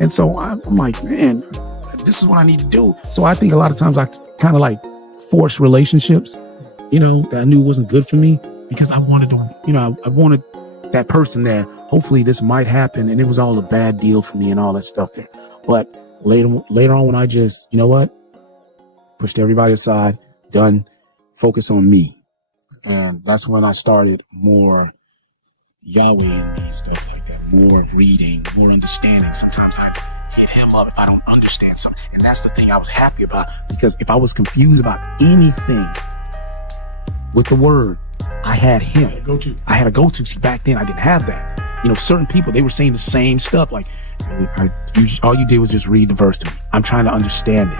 And so I'm like, man, this is what I need to do. So I think a lot of times I kind of like force relationships, that I knew wasn't good for me because I wanted to, I wanted that person there. Hopefully this might happen. And it was all a bad deal for me and all that stuff there. But later on when I just, pushed everybody aside, done, focus on me. And that's when I started more Yahweh in me and stuff like that, more reading, more understanding. Sometimes I hit him up if I don't understand something. And that's the thing I was happy about, because if I was confused about anything with the word, I had him. I had a go-to. See, back then I didn't have that. You know, certain people, they were saying the same stuff. Like, all you did was just read the verse to me. I'm trying to understand it.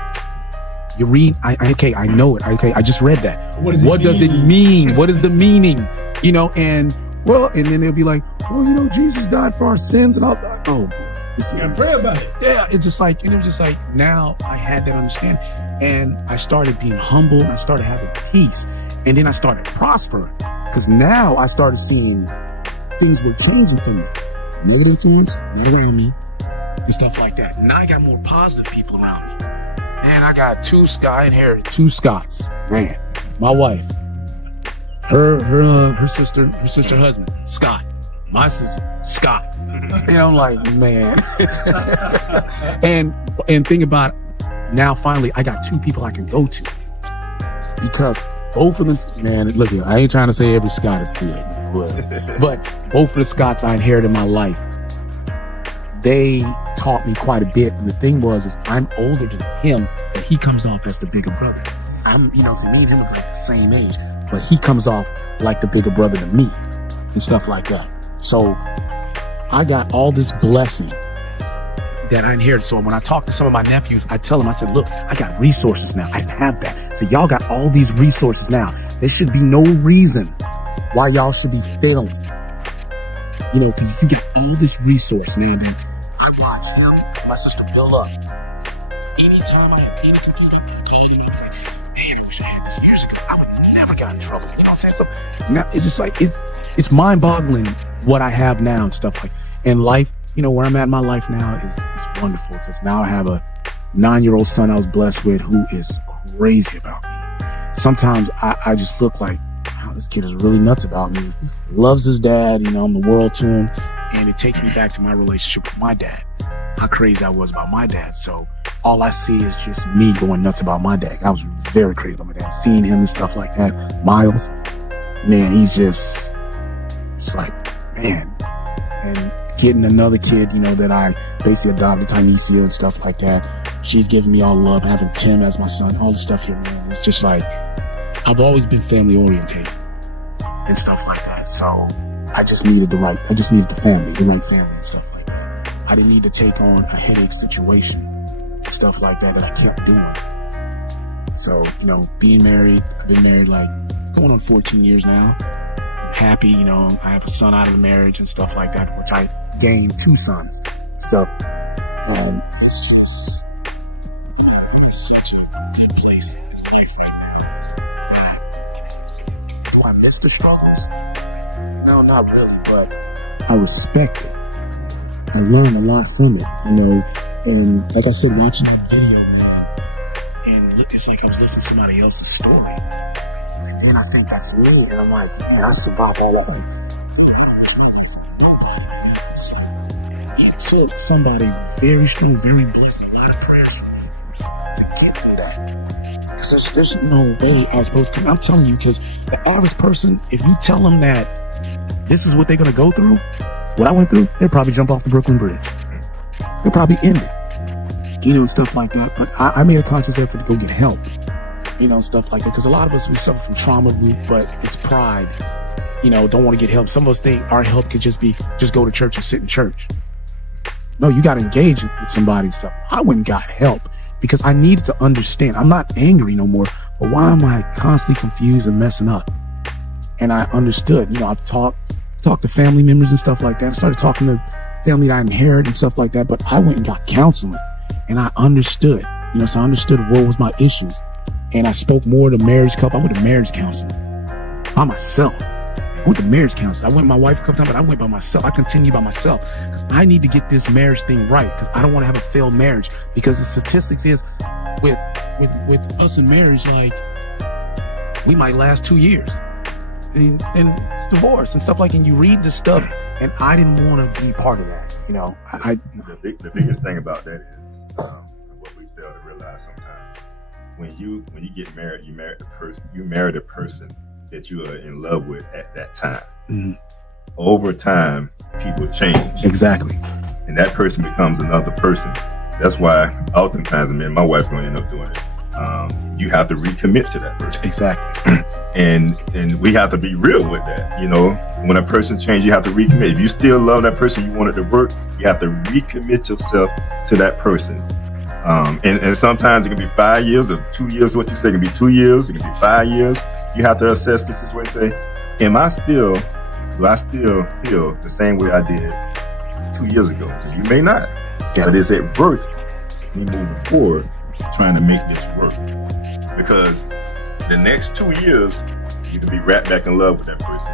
You read, okay, I know it. Okay, I just read that. What does it mean? What is the meaning? You know, and then they'll be like, well, you know, Jesus died for our sins and all that. Oh, boy. You gotta pray about it. Yeah, it was just like, now I had that understanding. And I started being humble, and I started having peace. And then I started prospering, because now I started seeing things were changing for me. Negative influence, not around me, and stuff like that. Now I got more positive people around me. And I got I inherited two Scots. Man, my wife, her sister husband, Scott. My sister, Scott. And I'm like, man. and think about it, now finally I got two people I can go to, because both of them, man, look here, I ain't trying to say every Scot is good, but both of the Scots I inherited in my life, they taught me quite a bit. And the thing is I'm older than him, but he comes off as the bigger brother. Me and him is like the same age, but he comes off like the bigger brother than me and stuff like that. So I got all this blessing that I inherited. So when I talk to some of my nephews, I tell them, I said, look, I got resources now. I have that. So y'all got all these resources now. There should be no reason why y'all should be failing. You know, because you get all this resource now. Then I watch him and my sister build up. Anytime I have any computer, I call him and say, man, I wish I had this years ago. I would never got in trouble. You know what I'm saying? So now it's just like, it's mind-boggling what I have now and stuff like. And life, you know, where I'm at in my life now is wonderful, because now I have a 9-year-old son I was blessed with who is crazy about me. Sometimes I just look like, wow, this kid is really nuts about me. Loves his dad, you know, I'm the world to him. And it takes me back to my relationship with my dad, how crazy I was about my dad. So all I see is just me going nuts about my dad. I was very crazy about my dad, seeing him and stuff like that. Miles, man, it's like, man. And getting another kid, you know, that I basically adopted, Tynesia and stuff like that. She's giving me all the love, having Tim as my son, all the stuff here, man. It's just like, I've always been family orientated and stuff like that. So I just needed the family, the right family and stuff like that. I didn't need to take on a headache situation and stuff like that I kept doing. So, you know, being married, I've been married like going on 14 years now. I'm happy, you know, I have a son out of the marriage and stuff like that, which I gained 2 sons. So, it's just, it's such a good place in life right now. Do I miss the struggles? No, not really, but I respect it. I learned a lot from it, you know, and like I said, watching that video, man, and it's like I was listening to somebody else's story, and then I think that's me, and I'm like, man, I survived all that. It took somebody very strong, very blessed, a lot of prayers from me to get through that. Because there's no way I was supposed to. I'm telling you, because the average person, if you tell them that this is what they're going to go through, what I went through, they'll probably jump off the Brooklyn Bridge. They'll probably end it. You know, stuff like that. But I made a conscious effort to go get help. You know, stuff like that. Because a lot of us, we suffer from trauma, but it's pride. You know, don't want to get help. Some of us think our help could just go to church and sit in church. No, you got to engage with somebody and stuff. I went and got help because I needed to understand. I'm not angry no more, but why am I constantly confused and messing up? And I understood. You know, I've talked to family members and stuff like that. I started talking to family that I inherited and stuff like that, but I went and got counseling and I understood, you know, so I understood what was my issues. And I spoke more to marriage couple. I went to marriage counseling by myself. I went to marriage counseling. I went with my wife a couple times, but I went by myself. I continued by myself because I need to get this marriage thing right, because I don't want to have a failed marriage, because the statistics is with us in marriage, like we might last 2 years. And it's divorce and stuff like, and you read this stuff, and I didn't want to be part of that. You know, The biggest thing about that is what we fail to realize sometimes. When you get married, you marry a person that you are in love with at that time. Mm-hmm. Over time, people change. Exactly. And that person becomes another person. That's why oftentimes, me and my wife going to end up doing it. You have to recommit to that person. Exactly. And we have to be real with that. You know, when a person changes, you have to recommit. If you still love that person, you want it to work, you have to recommit yourself to that person. And sometimes it can be 5 years or 2 years. What you say, it can be 2 years, it can be 5 years. You have to assess the situation and say, do I still feel the same way I did 2 years ago? You may not, but is it worth me moving forward trying to make this work? Because the next 2 years, you can be wrapped back in love with that person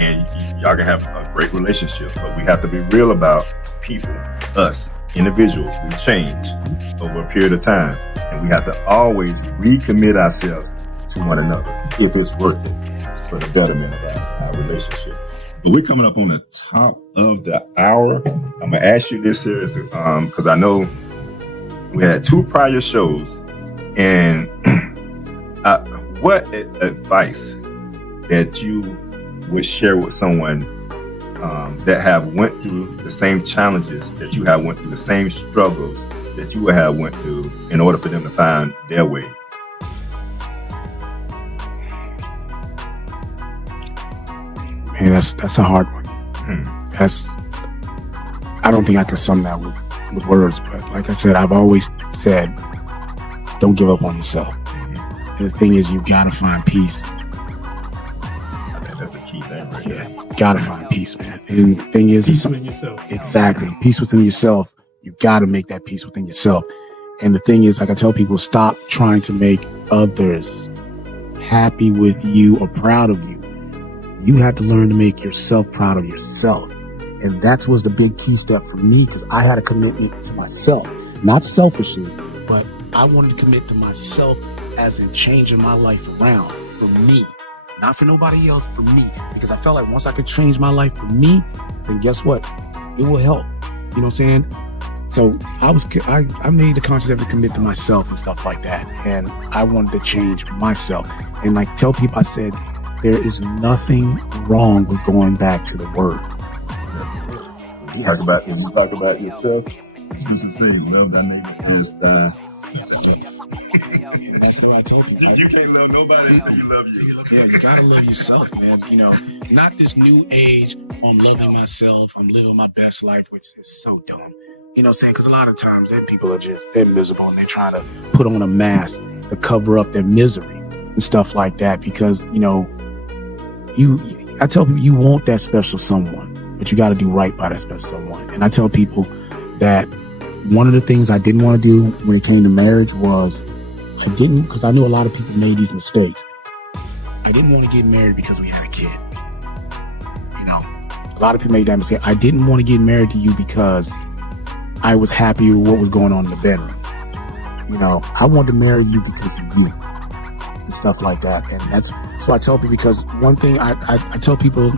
and y'all can have a great relationship. But we have to be real about people, us, individuals. We change over a period of time, and we have to always recommit ourselves to one another if it's worth it for the betterment of our relationship. But we're coming up on the top of the hour. I'm gonna ask you this here, because I know we had 2 prior shows, and what advice that you would share with someone that have went through the same challenges that you have went through, the same struggles that you would have went through, in order for them to find their way? Man, that's a hard one. I don't think I can sum that with words, but like I said, I've always said, don't give up on yourself. And the thing is, you gotta find peace. That's the key thing, right? Yeah, you gotta find peace, man. And the thing is, Peace within yourself. Exactly. Peace within yourself. You gotta make that peace within yourself. And the thing is, like I tell people, stop trying to make others happy with you or proud of you. You have to learn to make yourself proud of yourself. And that was the big key step for me, because I had a commitment to myself, not selfishly, but I wanted to commit to myself, as in changing my life around for me, not for nobody else, for me. Because I felt like once I could change my life for me, then guess what? It will help. You know what I'm saying? So I made the conscious effort to commit to myself and stuff like that. And I wanted to change myself. And like tell people, I said, there is nothing wrong with going back to the word. Talk about yourself. What's the saying? Love thy neighbor as thyself. That's what I tell people. You can't love nobody until you love you. Yeah, you gotta love yourself, man. You know, not this new age, I'm loving myself, I'm living my best life, which is so dumb. You know what I'm saying? Because a lot of times, then people are they're miserable and they're trying to put on a mask to cover up their misery and stuff like that. Because, you know, I tell people you want that special someone, but you got to do right by that special someone. And I tell people that one of the things I didn't want to do when it came to marriage was because I knew a lot of people made these mistakes. I didn't want to get married because we had a kid. You know, a lot of people made that mistake. I didn't want to get married to you because I was happy with what was going on in the bedroom. You know, I wanted to marry you because of you and stuff like that. And that's so I tell people, because one thing I tell people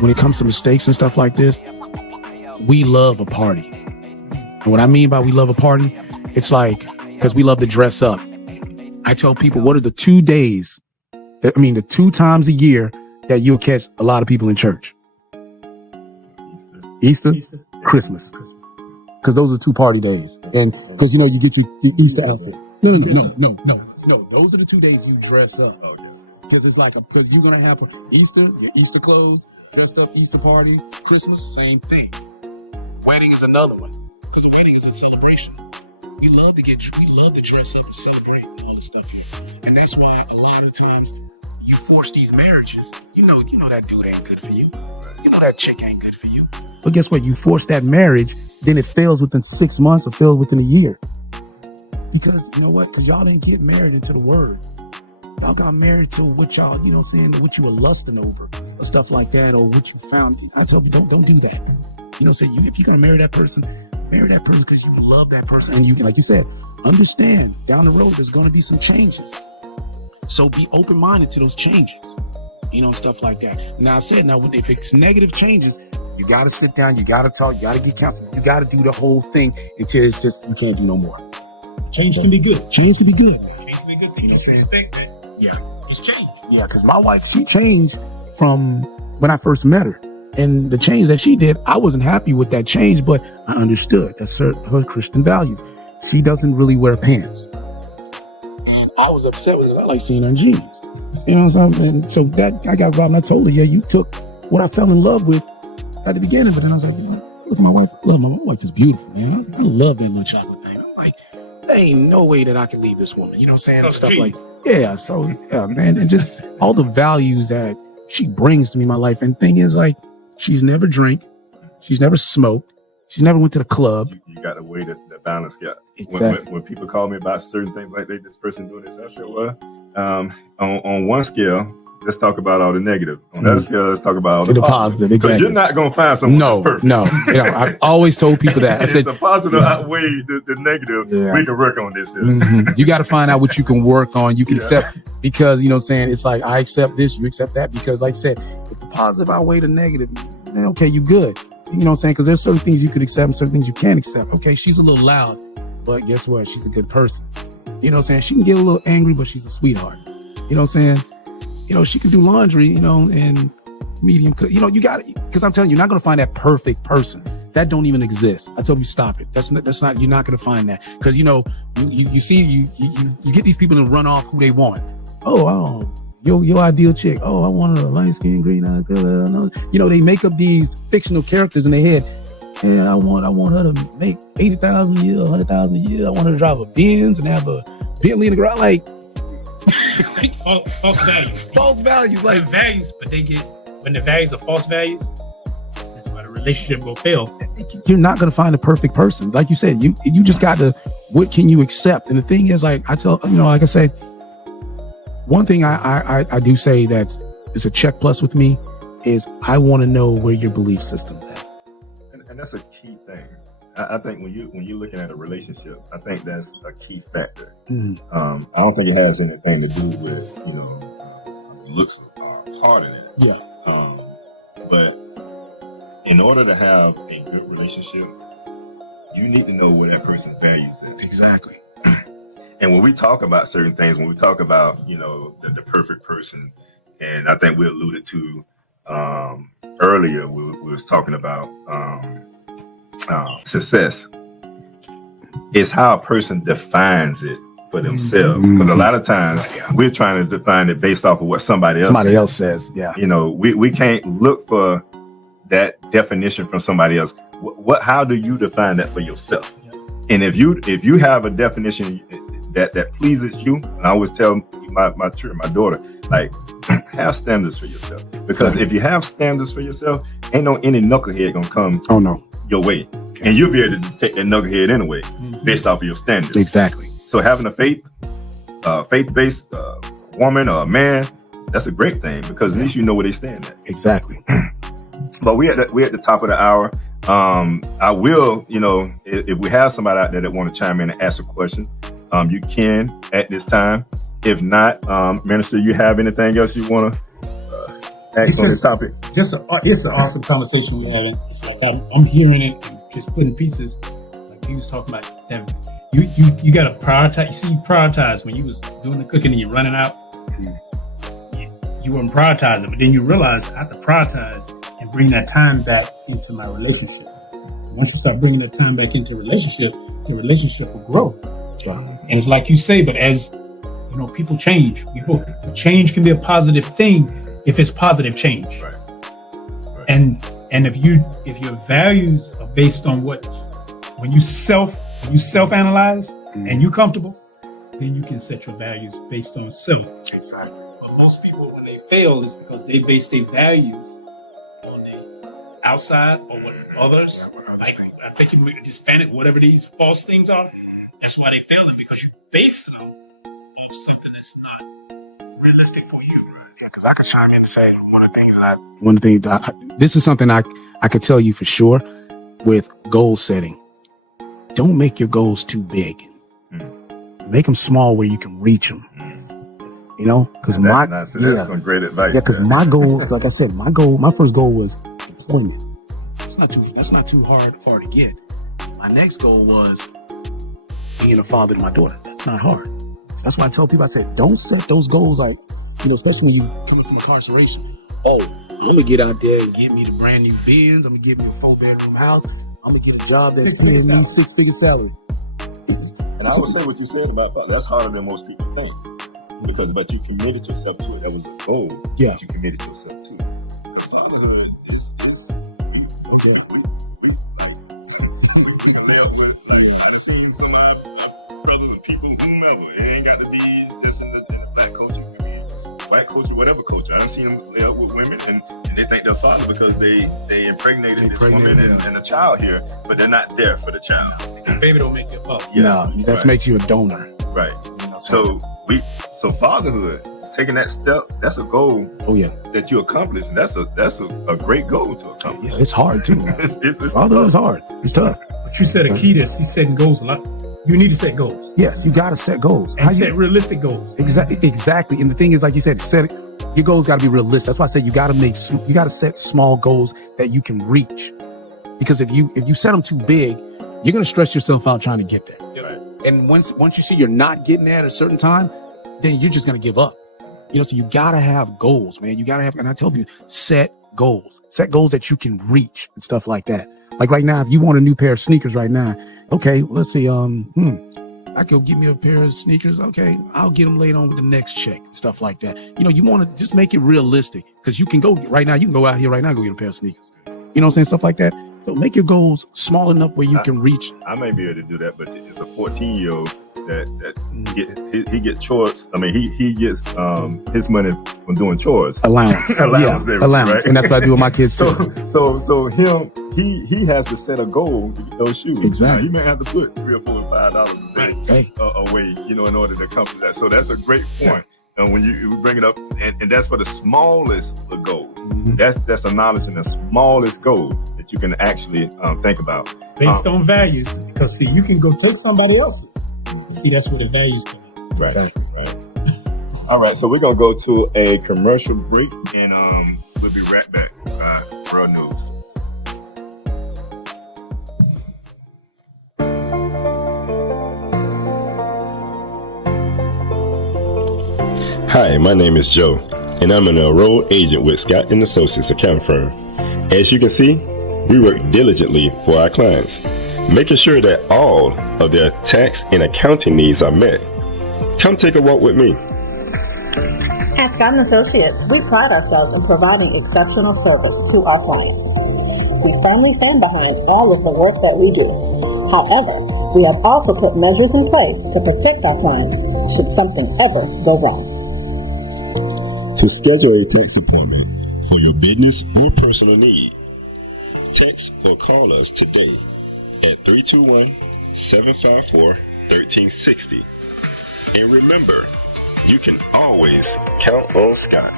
when it comes to mistakes and stuff like this, we love a party. And what I mean by we love a party, it's like, because we love to dress up. I tell people, what are the 2 days, the 2 times a year that you'll catch a lot of people in church? Easter. Christmas. Because those are 2 party days. And because, you know, you get your Easter outfit. No. Those are the 2 days you dress up. Because it's like, because you're going to have Easter, your Easter clothes, dressed up Easter party, Christmas, same thing. Wedding is another one. Because a wedding is a celebration. We love to dress up and celebrate and all this stuff here. And that's why a lot of times you force these marriages. You know that dude ain't good for you. You know that chick ain't good for you. But guess what? You force that marriage, then it fails within 6 months or fails within a year. Because, you know what? Because y'all didn't get married into the word. Y'all got married to what y'all, you know what I'm saying, what you were lusting over or stuff like that, or what you found. I tell you, don't do that. You know what I'm saying? If you're going to marry that person because you love that person. And you, like you said, understand down the road there's going to be some changes. So be open-minded to those changes, you know, and stuff like that. Now, I said, if it's negative changes, you got to sit down, you got to talk, you got to get counseling, you got to do the whole thing until it's just, you can't do no more. Change can be good. Change can be good. Change can be good. You know what I'm saying? Yeah. It's changed. Yeah, because my wife, she changed from when I first met her. And the change that she did, I wasn't happy with that change, but I understood that's her Christian values. She doesn't really wear pants. I was upset with it. I like seeing her in jeans. You know what I'm saying? And so that I got involved, and I told her, yeah, you took what I fell in love with at the beginning, but then I was like, look, my wife, my wife is beautiful, man. I love that little chocolate thing. I'm like, there ain't no way that I can leave this woman. You know what I'm saying? Those Stuff jeans. like, yeah. So yeah, man, and just all the values that she brings to me in my life. And thing is, like, she's never drank, she's never smoked, she's never went to the club. You got to weigh the balance gap. Exactly. When people call me about certain things like this person doing this, I say, well, on one scale, let's talk about all the negative. On the other scale, let's talk about all the positive. Exactly. So you're not going to find someone that's perfect. No. You know, I've always told people that. I said, the positive outweigh the negative. Yeah. We can work on this. You got to find out what you can work on. You can accept, because, you know what I'm saying? It's like, I accept this, you accept that. Because like I said, if the positive outweigh the negative, then okay, you good. You know what I'm saying? Because there's certain things you could accept and certain things you can't accept. Okay, she's a little loud, but guess what? She's a good person. You know what I'm saying? She can get a little angry, but she's a sweetheart. You know what I'm saying? You know, she can do laundry, you know, and medium cook. You know, you got it. Because I'm telling you, you're not going to find that perfect person. That don't even exist. I told you, stop it. That's not, you're not going to find that. Because, you know, you see, you get these people to run off who they want. Oh, your ideal chick. Oh, I want a light skin, green eyed girl. You know, they make up these fictional characters in their head. Yeah, I want her to make $80,000 a year, $100,000 a year. I want her to drive a Benz and have a Bentley in the garage. Like false values. False values, like values, but when the values are false values, that's why the relationship will fail. You're not going to find a perfect person. Like you said, you just got to, what can you accept? And the thing is, like I tell, you know, like I say, one thing I do say that's a check plus with me is I want to know where your belief system's at. And that's a key thing. I think when you're looking at a relationship, I think that's a key factor. I don't think it has anything to do with, you know, looks are part in it. Yeah. But in order to have a good relationship, you need to know where that person's values is. Exactly. And when we talk about certain things, when we talk about, you know, the perfect person, and I think we alluded to earlier, we was talking about success. It's how a person defines it for themselves. Because a lot of times we're trying to define it based off of what somebody else says. Yeah. You know, we can't look for that definition from somebody else. How do you define that for yourself? And if you have a definition that pleases you, and I always tell my daughter, like, have standards for yourself. Because if you have standards for yourself, ain't any knucklehead gonna come your way. And you'll be able to take that knucklehead anyway, based off of your standards. Exactly. So having a faith-based woman or a man, that's a great thing, because at least you know where they stand at. Exactly. But we at the top of the hour. I will, you know, if we have somebody out there that want to chime in and ask a question, you can at this time. If not, Minister, you have anything else you want to ask on this topic? It's an awesome conversation we had. It's like I'm hearing it and just putting pieces. Like he was talking about that. You got to prioritize. You see, you prioritize when you was doing the cooking and you're running out. You weren't prioritizing, but then you realize I have to prioritize and bring that time back into my relationship. Once you start bringing that time back into the relationship will grow. And it's like you say, but as you know, people change. Change can be a positive thing if it's positive change. Right. And if your values are based on when you self-analyze and you're comfortable, then you can set your values based on self. Exactly. But most people, when they fail, is because they base their values on the outside or what others. Like I think you just fan it, whatever these false things are. That's why they fail it, because you base it off something that's not realistic for you. Yeah, because I could chime in and say one of the things that this is something I could tell you for sure with goal setting. Don't make your goals too big. Make them small where you can reach them. You know, because that's some great advice. Yeah, because my goals, like I said, my first goal was employment. That's not too hard to get. My next goal was being a father to my daughter. That's not hard. That's why I tell people, I say, don't set those goals like, especially when you coming from incarceration. Oh, I'm going to get out there and get me the brand new Benz. I'm going to get me a 4-bedroom house. I'm going to get a job that's paying me 6-figure salary. And I would say what you said about that. That's harder than most people think. But you committed yourself to it. That was the goal. Yeah. That you committed yourself to. Black culture, whatever culture. I've seen them with women and they think they're father because they impregnated this woman and a child here, but they're not there for the child. The baby don't make you a father. Yeah. No, that makes you a donor. Right. So fatherhood, taking that step, that's a goal. Oh yeah. That you accomplish, and that's a great goal to accomplish. Yeah, it's hard too. it's fatherhood is hard. It's tough. But you said a key to he's setting goals a lot. You need to set goals. Yes, you got to set goals. And set realistic goals. Exactly. And the thing is, like you said, your goals got to be realistic. That's why I say you got to set small goals that you can reach. Because if you set them too big, you're going to stress yourself out trying to get there. Right. And once you see you're not getting there at a certain time, then you're just going to give up. So you got to have goals, man. You got to have, and I tell you, set goals that you can reach and stuff like that. Like right now, if you want a new pair of sneakers right now, okay, let's see, I could give me a pair of sneakers. Okay, I'll get them later on with the next check and stuff like that. You want to just make it realistic because you can go right now. You can go out here right now and go get a pair of sneakers. You know what I'm saying? Stuff like that. So make your goals small enough where you can reach. I may be able to do that, but it's a 14-year-old that he gets chores. I mean, he gets his money from doing chores. Allowance. allowance, right? And that's what I do with my kids too. So he has to set a goal to get those shoes. Exactly. He may have to put $3 or $4 or $5 a day away, in order to accomplish that. So that's a great point. And when you bring it up, and that's for the smallest of goals. Mm-hmm. That's acknowledging the smallest goal that you can actually think about. Based on values. Because see, you can go take somebody else's. See, that's where the values come in. Right. All right, so we're going to go to a commercial break, and we'll be right back for our news. Hi, my name is Joe, and I'm an enrolled agent with Scott & Associates accounting firm. As you can see, we work diligently for our clients, making sure that all of their tax and accounting needs are met. Come take a walk with me. At Scott & Associates, we pride ourselves in providing exceptional service to our clients. We firmly stand behind all of the work that we do. However, we have also put measures in place to protect our clients should something ever go wrong. To schedule a tax appointment for your business or personal need, text or call us today at 321-754-1360. And remember, you can always count on Scott.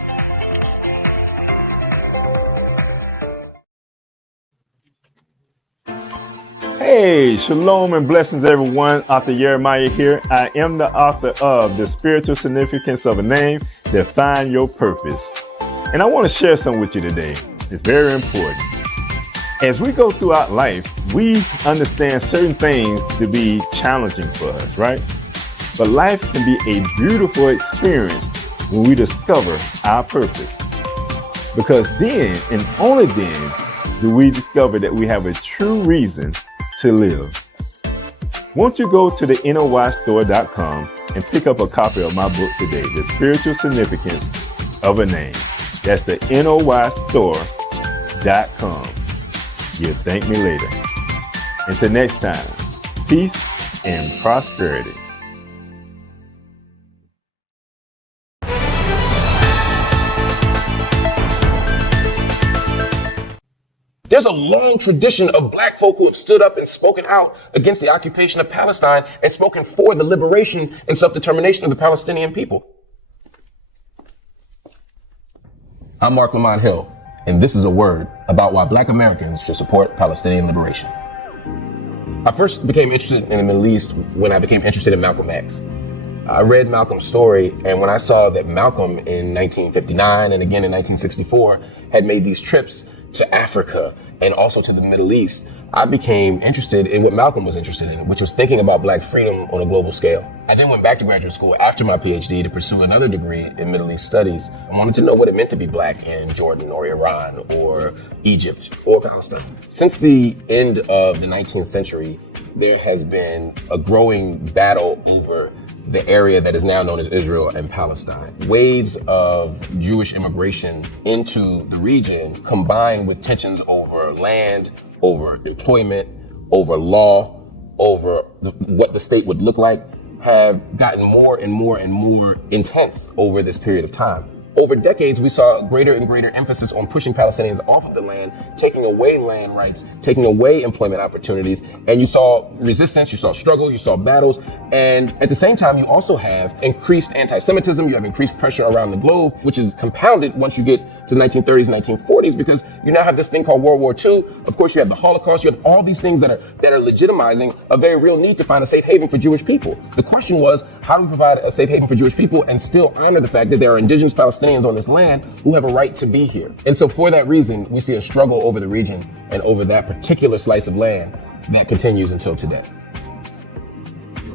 Hey, shalom and blessings, everyone. Author Jeremiah here. I am the author of The Spiritual Significance of a Name, Define Your Purpose. And I want to share something with you today. It's very important. As we go throughout life, we understand certain things to be challenging for us, right? But life can be a beautiful experience when we discover our purpose. Because then, and only then, do we discover that we have a true reason to live. Won't you go to the NOYstore.com and pick up a copy of my book today, The Spiritual Significance of a Name. That's the NOYstore.com. You'll thank me later. Until next time, peace and prosperity. There's a long tradition of black folk who have stood up and spoken out against the occupation of Palestine and spoken for the liberation and self-determination of the Palestinian people. I'm Mark Lamont Hill, and this is a word about why black Americans should support Palestinian liberation. I first became interested in the Middle East when I became interested in Malcolm X. I read Malcolm's story, and when I saw that Malcolm in 1959 and again in 1964 had made these trips to Africa and also to the Middle East, I became interested in what Malcolm was interested in, which was thinking about black freedom on a global scale. I then went back to graduate school after my PhD to pursue another degree in Middle East studies. I wanted to know what it meant to be black in Jordan or Iran or Egypt or Palestine. Since the end of the 19th century, there has been a growing battle over the area that is now known as Israel and Palestine. Waves of Jewish immigration into the region combined with tensions over land, over employment, over law, over what the state would look like have gotten more and more and more intense over this period of time. Over decades, we saw greater and greater emphasis on pushing Palestinians off of the land, taking away land rights, taking away employment opportunities. And you saw resistance, you saw struggle, you saw battles. And at the same time, you also have increased anti-Semitism. You have increased pressure around the globe, which is compounded once you get to the 1930s and 1940s, because you now have this thing called World War II. Of course, you have the Holocaust. You have all these things that are legitimizing a very real need to find a safe haven for Jewish people. The question was, how do we provide a safe haven for Jewish people and still honor the fact that there are indigenous Palestinians on this land who have a right to be here? And so for that reason, we see a struggle over the region and over that particular slice of land that continues until today.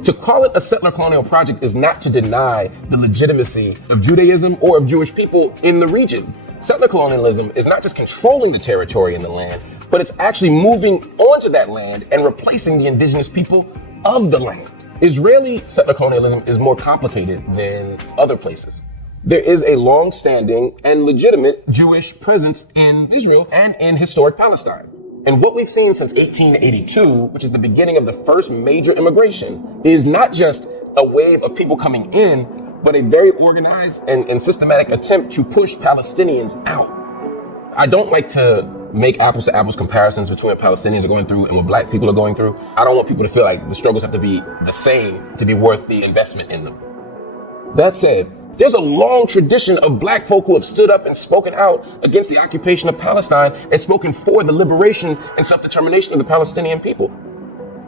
To call it a settler colonial project is not to deny the legitimacy of Judaism or of Jewish people in the region. Settler colonialism is not just controlling the territory and the land, but it's actually moving onto that land and replacing the indigenous people of the land. Israeli settler colonialism is more complicated than other places. There is a long-standing and legitimate Jewish presence in Israel and in historic Palestine. And what we've seen since 1882, which is the beginning of the first major immigration, is not just a wave of people coming in, but a very organized and systematic attempt to push Palestinians out. I don't like to make apples to apples comparisons between what Palestinians are going through and what black people are going through. I don't want people to feel like the struggles have to be the same to be worth the investment in them. That said, there's a long tradition of black folk who have stood up and spoken out against the occupation of Palestine and spoken for the liberation and self-determination of the Palestinian people.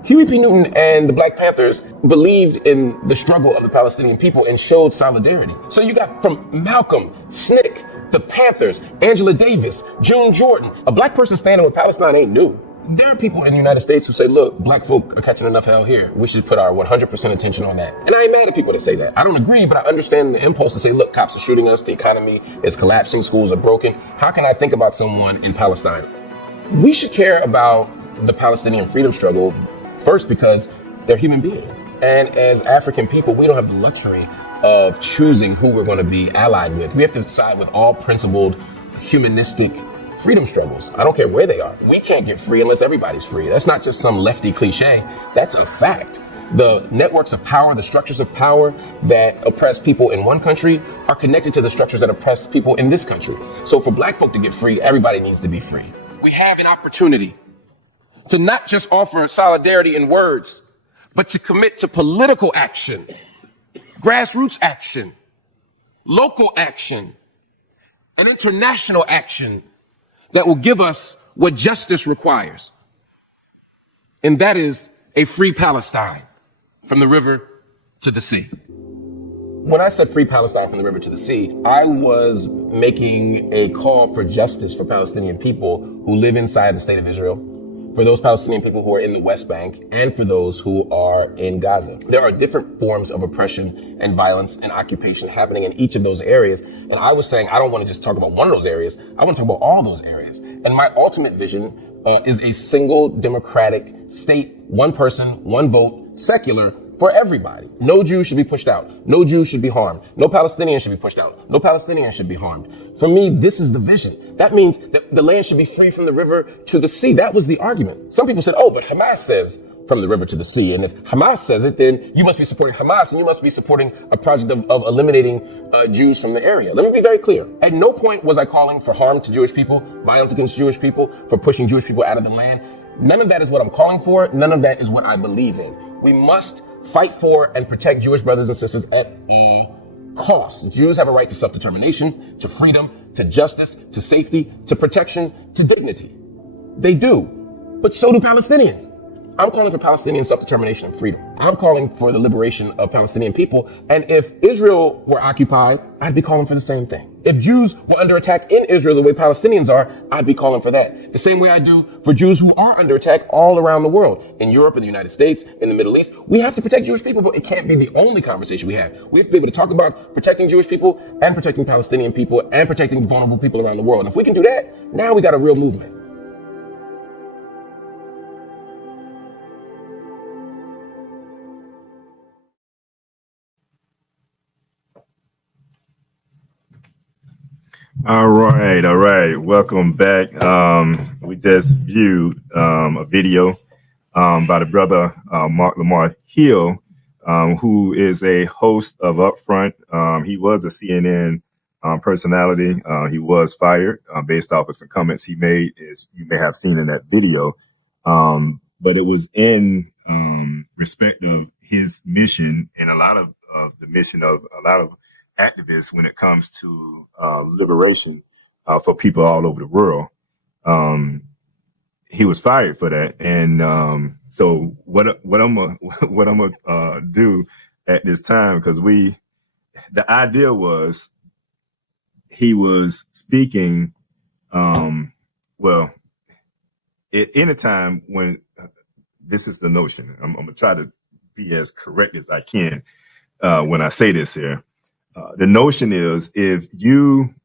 Huey P. Newton and the Black Panthers believed in the struggle of the Palestinian people and showed solidarity. So you got from Malcolm, SNCC, the Panthers, Angela Davis, June Jordan. A black person standing with Palestine ain't new. There are people in the United States who say, look, black folk are catching enough hell here. We should put our 100% attention on that. And I ain't mad at people that say that. I don't agree, but I understand the impulse to say, look, cops are shooting us. The economy is collapsing. Schools are broken. How can I think about someone in Palestine? We should care about the Palestinian freedom struggle first because they're human beings. And as African people, we don't have the luxury of choosing who we're going to be allied with. We have to side with all principled, humanistic freedom struggles. I don't care where they are. We can't get free unless everybody's free. That's not just some lefty cliche. That's a fact. The networks of power, the structures of power that oppress people in one country are connected to the structures that oppress people in this country. So for black folk to get free, everybody needs to be free. We have an opportunity to not just offer solidarity in words, but to commit to political action, grassroots action, local action, and international action that will give us what justice requires. And that is a free Palestine from the river to the sea. When I said free Palestine from the river to the sea, I was making a call for justice for Palestinian people who live inside the state of Israel, for those Palestinian people who are in the West Bank, and for those who are in Gaza. There are different forms of oppression and violence and occupation happening in each of those areas. And I was saying, I don't want to just talk about one of those areas. I want to talk about all those areas. And my ultimate vision is a single democratic state, one person, one vote, secular, for everybody. No Jews should be pushed out. No Jews should be harmed. No Palestinians should be pushed out. No Palestinians should be harmed. For me, this is the vision. That means that the land should be free from the river to the sea. That was the argument. Some people said, oh, but Hamas says from the river to the sea. And if Hamas says it, then you must be supporting Hamas and you must be supporting a project of eliminating Jews from the area. Let me be very clear. At no point was I calling for harm to Jewish people, violence against Jewish people, for pushing Jewish people out of the land. None of that is what I'm calling for. None of that is what I believe in. We must fight for and protect Jewish brothers and sisters at all costs. Jews have a right to self-determination, to freedom, to justice, to safety, to protection, to dignity. They do. But so do Palestinians. I'm calling for Palestinian self-determination and freedom. I'm calling for the liberation of Palestinian people. And if Israel were occupied, I'd be calling for the same thing. If Jews were under attack in Israel the way Palestinians are, I'd be calling for that. The same way I do for Jews who are under attack all around the world. In Europe, in the United States, in the Middle East. We have to protect Jewish people, but it can't be the only conversation we have. We have to be able to talk about protecting Jewish people and protecting Palestinian people and protecting vulnerable people around the world. And if we can do that, now we got a real movement. All right. Welcome back. We just viewed a video by the brother Mark Lamar Hill, who is a host of Upfront. He was a CNN personality. He was fired based off of some comments he made, as you may have seen in that video. But it was in respect of his mission and a lot of the mission of a lot of activists when it comes to liberation for people all over the world. He was fired for that, and so what I'm gonna do at this time, because the idea was he was speaking well at any time when this is the notion. I'm gonna try to be as correct as I can when I say this here. The notion is, if you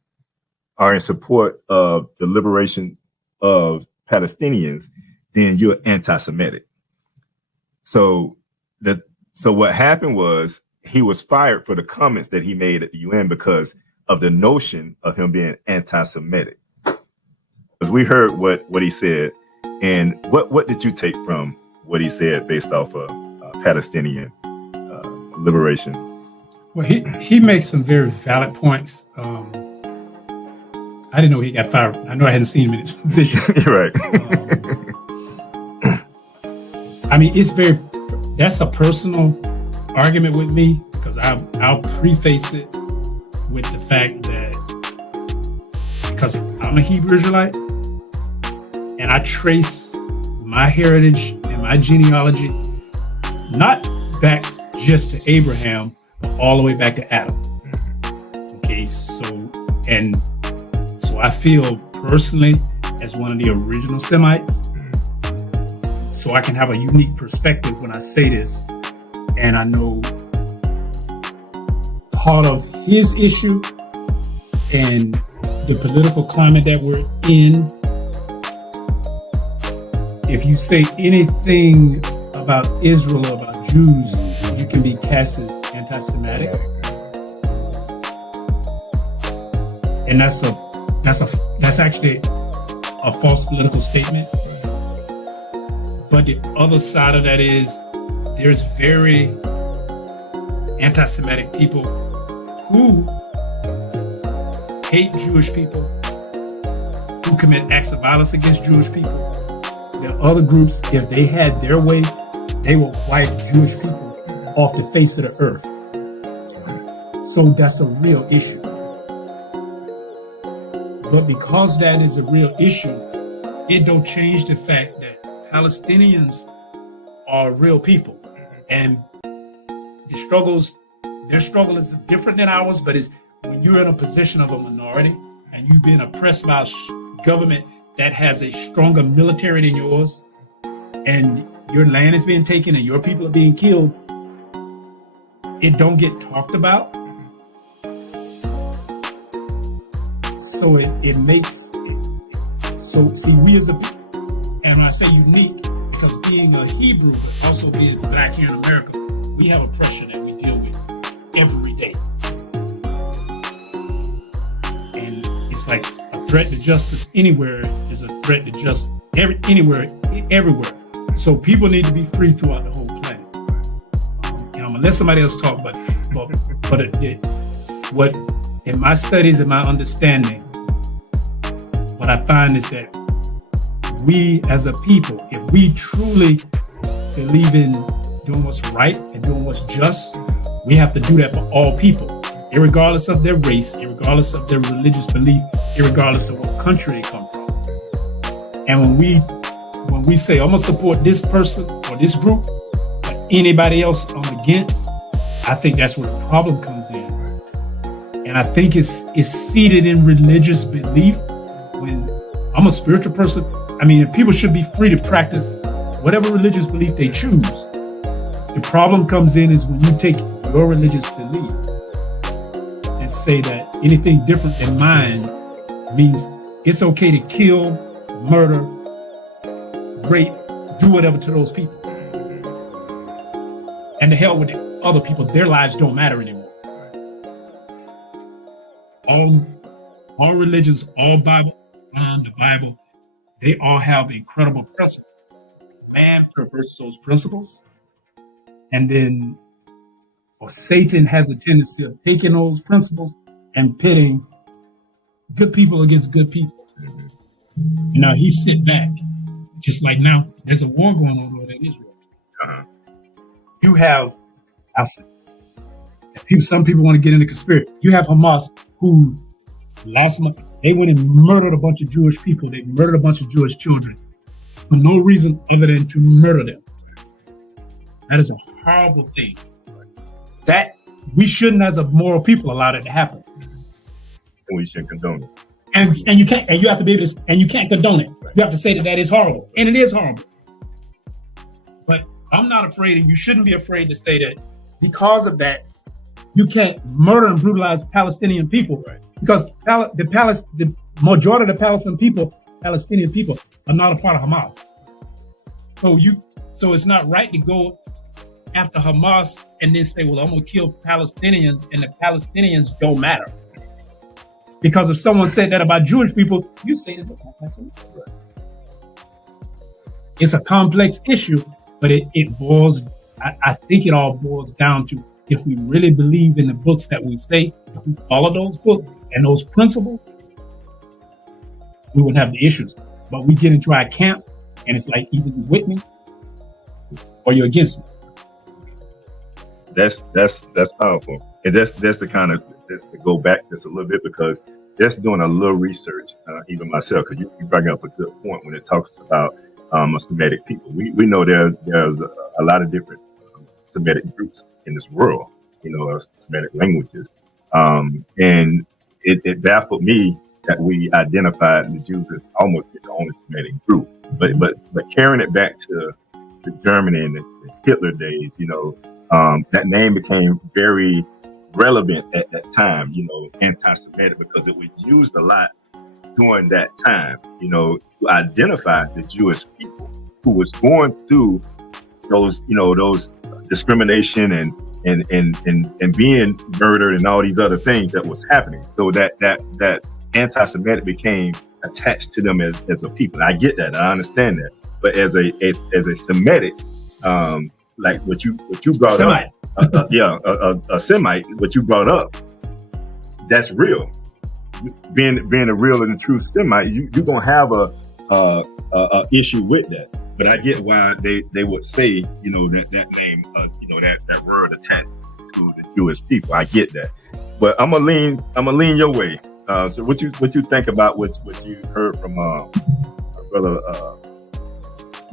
are in support of the liberation of Palestinians, then you're anti-Semitic. So what happened was he was fired for the comments that he made at the UN because of the notion of him being anti-Semitic. Because we heard what he said, and what did you take from what he said based off of Palestinian liberation? Well, he makes some very valid points. I didn't know he got fired. I know I hadn't seen him in his position. Right. I mean, that's a personal argument with me, because I'll preface it with the fact that because I'm a Hebrew Israelite and I trace my heritage and my genealogy not back just to Abraham, but all the way back to Adam. Okay, so I feel personally as one of the original Semites, so I can have a unique perspective when I say this. And I know part of his issue and the political climate that we're in, if you say anything about Israel or about Jews, you can be cast as anti-Semitic. And that's actually a false political statement. But the other side of that is there's very anti-Semitic people who hate Jewish people, who commit acts of violence against Jewish people. There are other groups, if they had their way, they will wipe Jewish people off the face of the earth. So that's a real issue. But because that is a real issue, it don't change the fact that Palestinians are real people. And their struggle is different than ours, but it's when you're in a position of a minority and you've been oppressed by a government that has a stronger military than yours, and your land is being taken and your people are being killed, it don't get talked about. So it makes it, so see, we as a people, and I say unique because being a Hebrew but also being black here in America, we have oppression that we deal with every day. And it's like a threat to justice anywhere is a threat to justice anywhere. So people need to be free throughout the whole planet. And I'm gonna let somebody else talk, but what in my studies and my understanding, what I find is that we as a people, if we truly believe in doing what's right and doing what's just, we have to do that for all people, irregardless of their race, irregardless of their religious belief, irregardless of what country they come from. And when we say, I'm gonna support this person this group, but anybody else I'm against, I think that's where the problem comes in. And I think it's seated in religious belief. When I'm a spiritual person, I mean, people should be free to practice whatever religious belief they choose. The problem comes in is when you take your religious belief and say that anything different than mine means it's okay to kill, murder, rape, do whatever to those people. And the hell with the other people, their lives don't matter anymore. All religions, all Bible, the Bible, they all have incredible principles. Man perverts those principles, and then Satan has a tendency of taking those principles and pitting good people against good people. And now he sit back, just like now there's a war going on over in Israel. You have, some people want to get into conspiracy. You have Hamas who they went and murdered a bunch of Jewish people. They murdered a bunch of Jewish children for no reason other than to murder them. That is a horrible thing. That we shouldn't, as a moral people, allow that to happen. And we shouldn't condone it. And you can't, and you have to be able to, and you can't condone it. You have to say that is horrible, and it is horrible. But I'm not afraid, and you shouldn't be afraid to say that because of that, you can't murder and brutalize Palestinian people, because the majority of the Palestinian people are not a part of Hamas. So it's not right to go after Hamas and then say, well, I'm going to kill Palestinians, and the Palestinians don't matter. Because if someone said that about Jewish people, you say it. It's a complex issue, but it boils, I think it all boils down to, if we really believe in the books that we say, if we follow those books and those principles, we wouldn't have the issues. But we get into our camp, and it's like either you're with me or you're against me. That's powerful, and that's the kind of, just to go back just a little bit, because just doing a little research, even myself, because you bring up a good point when it talks about Semitic people. We know there's a lot of different Semitic groups in this world, Semitic languages, and it baffled me that we identified the Jews as almost the only Semitic group. But carrying it back to Germany and the Hitler days, that name became very relevant at that time, anti-Semitic, because it was used a lot during that time, to identify the Jewish people who was going through those discrimination and being murdered and all these other things that was happening. So that anti-Semitic became attached to them as a people. I get that, I understand that, but as a Semitic, like what you brought Semite. up, a Semite, what you brought up, that's real. Being a real and a true Semite, you're gonna have a issue with that. But I get why they would say, that name, that word attached to the Jewish people. I get that, but I'm gonna lean your way. So what you think about what you heard from our brother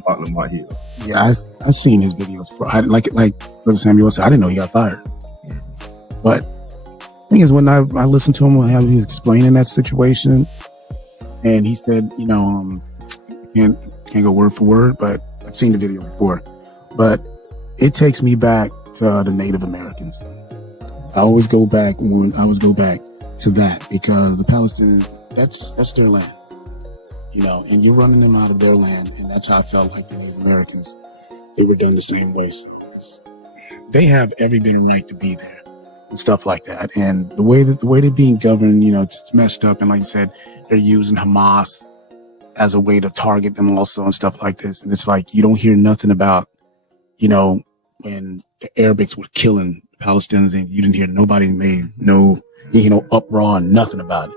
Martin Lamont Hill? Yeah, I've seen his videos. Like Brother Samuel said, I didn't know he got fired. But the thing is, when I listened to him, when he was explaining that situation, and he said, can't go word for word, but I've seen the video before. But it takes me back to the Native Americans. I always go back to that, because the Palestinians, that's their land. And you're running them out of their land, and that's how I felt like the Native Americans. They were done the same way. So they have every bit of right to be there and stuff like that. And the way they're being governed, it's messed up. And like you said, they're using Hamas as a way to target them also and stuff like this. And it's like, you don't hear nothing about, when the Arabics were killing Palestinians, and you didn't hear nobody made no uproar, nothing about it.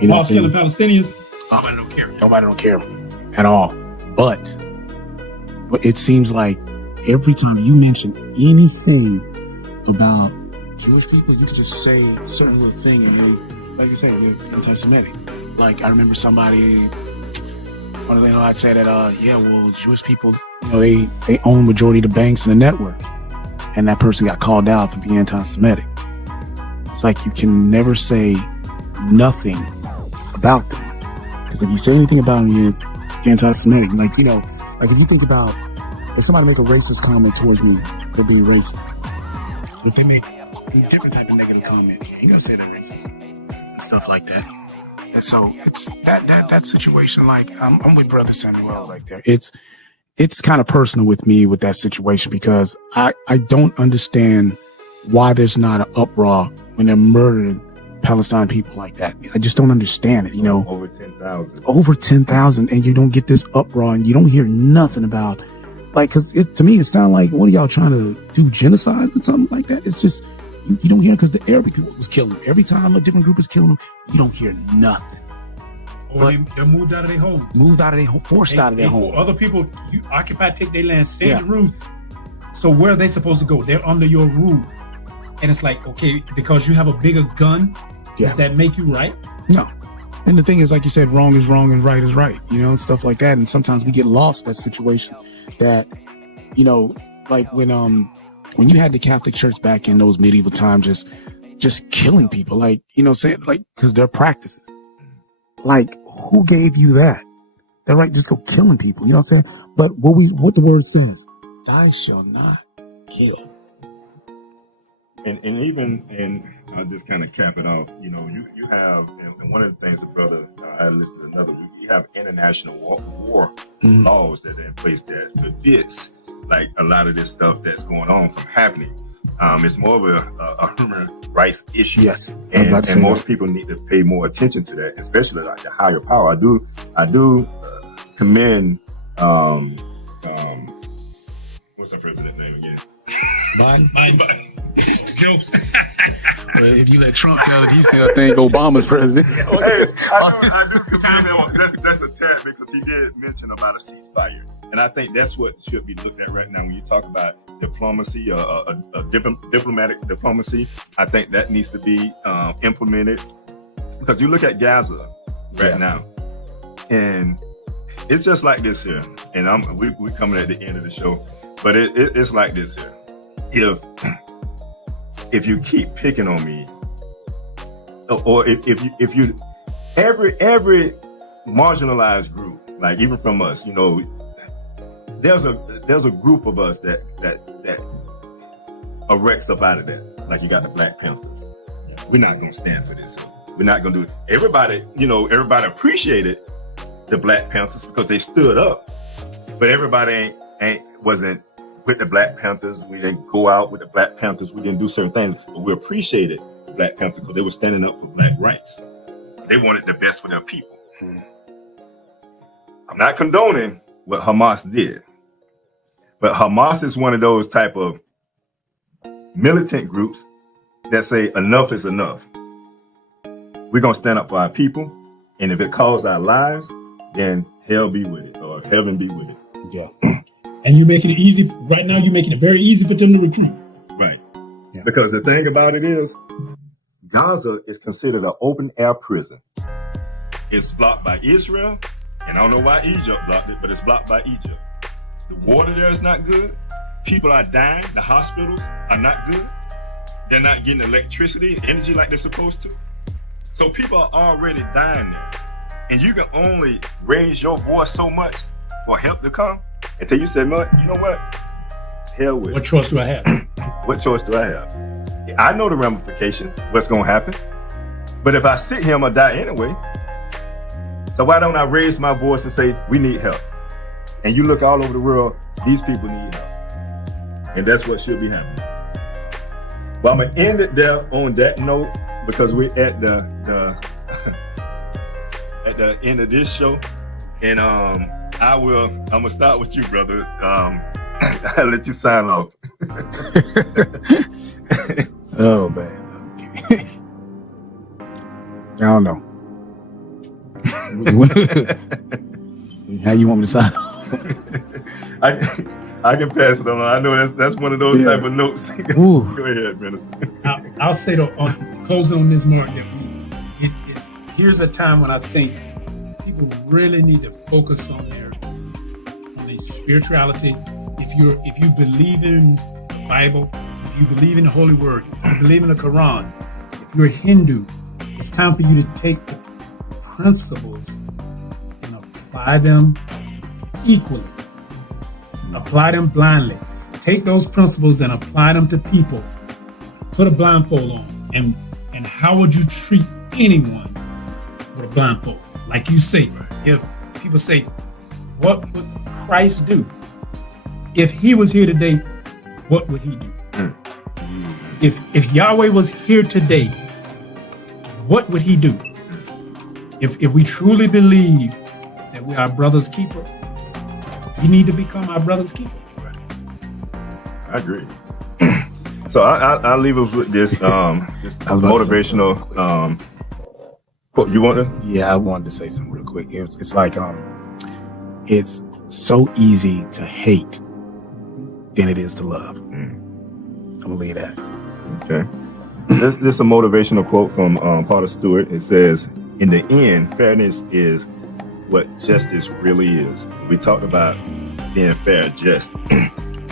Hamas killing Palestinians. Nobody don't care. Nobody don't care at all. But it seems like every time you mention anything about Jewish people, you could just say a certain little thing, and they, like you say, they're anti-Semitic. Like, I remember somebody, one of the I'd say that, Jewish people, they own majority of the banks and the network, and that person got called out to be anti-Semitic. It's like you can never say nothing about them, because if you say anything about them, you're anti-Semitic. Like if you think about if somebody make a racist comment towards me, they're being racist. If they make a different type of negative comment, you ain't gonna say they're racist and stuff like that. And so it's that situation. Like I'm with Brother Samuel right there. It's kind of personal with me with that situation, because I don't understand why there's not an uproar when they're murdering Palestine people like that. I just don't understand it. Over 10,000. Over 10,000, and you don't get this uproar, and you don't hear nothing about. Like, because to me, it sounds like, what are y'all trying to do, genocide or something like that? It's just, you don't hear it, because the Arabic people was killing them. Every time a different group is killing them, you don't hear nothing. Or they're moved out of their homes. Forced out of their home. Other people, you occupy, take their land, send the rule. So where are they supposed to go? They're under your rule. And it's like, okay, because you have a bigger gun, does that make you right? No. And the thing is, like you said, wrong is wrong and right is right, and stuff like that. And sometimes we get lost in that situation that, like when you had the Catholic Church back in those medieval times, just killing people, like, saying, like, because their practices. Like, who gave you that? They're right, just go killing people, you know what I'm saying? But what the word says, thou shalt not kill. And I'll just kind of cap it off. You have, and one of the things the brother I listed another week, you have international war laws that are in place that forbids like a lot of this stuff that's going on from happening. It's more of a human rights issue. Yes, and most people need to pay more attention to that, especially like the higher power. I do commend what's the president's name again? Biden. Jokes. If you let Trump tell it, he's gonna think Obama's president. Hey, I do commend him. That's a tad, because he did mention about a ceasefire, and I think that's what should be looked at right now when you talk about diplomacy, a diplomatic diplomacy. I think that needs to be implemented, because you look at Gaza right now, and it's just like this here. And we coming at the end of the show, but it's like this here. If you keep picking on me, or if you every marginalized group, like even from us, there's a group of us that erects up out of that. Like you got the Black Panthers. We're not gonna stand for this. We're not gonna do it. Everybody appreciated the Black Panthers because they stood up, but everybody wasn't with the Black Panthers. We didn't go out with the Black Panthers. We didn't do certain things, but we appreciated the Black Panthers because they were standing up for Black rights. They wanted the best for their people. I'm not condoning what Hamas did, but Hamas is one of those type of militant groups that say enough is enough. We're going to stand up for our people, and if it costs our lives, then hell be with it, or heaven be with it. Yeah. And you're making it easy. Right now, you're making it very easy for them to recruit. Right. Yeah. Because the thing about it is, Gaza is considered an open-air prison. It's blocked by Israel, and I don't know why Egypt blocked it, but it's blocked by Egypt. The water there is not good. People are dying. The hospitals are not good. They're not getting electricity and energy like they're supposed to. So people are already dying there. And you can only raise your voice so much for help to come until you say, you know what? Hell with it. What choice do I have? What choice do I have? I know the ramifications, what's going to happen. But if I sit here, I'm going to die anyway. So why don't I raise my voice and say, we need help? And you look all over the world, these people need help. And that's what should be happening. Well, I'm going to end it there on that note, because we're at the at the end of this show. And I'm going to start with you, brother. I'll let you sign off. Oh, man. Okay. I don't know. How you want me to sign off? I can pass it on. I know that's one of those type of notes. Go ahead, Minister. I'll say, on closing on this mark, that here's a time when I think people really need to focus on their spirituality. If you believe in the Bible, if you believe in the Holy Word, if you believe in the Quran, if you're a Hindu, it's time for you to take the principles and apply them equally. Apply them blindly. Take those principles and apply them to people. Put a blindfold on. And how would you treat anyone with a blindfold? Like you say, if people say, what would Christ do? If he was here today, what would he do? If Yahweh was here today, what would he do? If we truly believe that we are our brother's keeper, we need to become our brother's keeper. I agree. So I'll leave us with this motivational quote. You want to? Yeah, I wanted to say something real quick. It's like it's so easy to hate than it is to love. I'm gonna leave that. Okay. This is a motivational quote from Potter Stewart. It says, "In the end, fairness is what justice really is." We talked about being fair and just.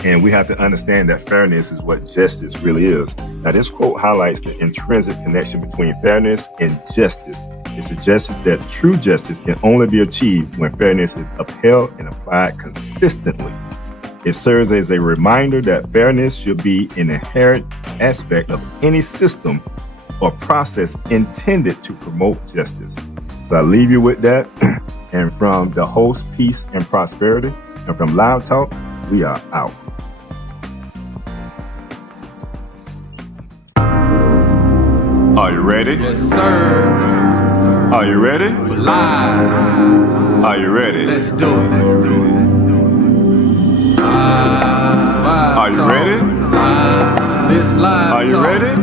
And we have to understand that fairness is what justice really is. Now, this quote highlights the intrinsic connection between fairness and justice. It suggests that true justice can only be achieved when fairness is upheld and applied consistently. It serves as a reminder that fairness should be an inherent aspect of any system or process intended to promote justice. So I leave you with that. And from the host, Peace and Prosperity, and from Live Talk, we are out. Are you ready? Yes, sir. Are you ready? For live. Are you ready? Let's do it. Are you ready? This live Are you talk. ready?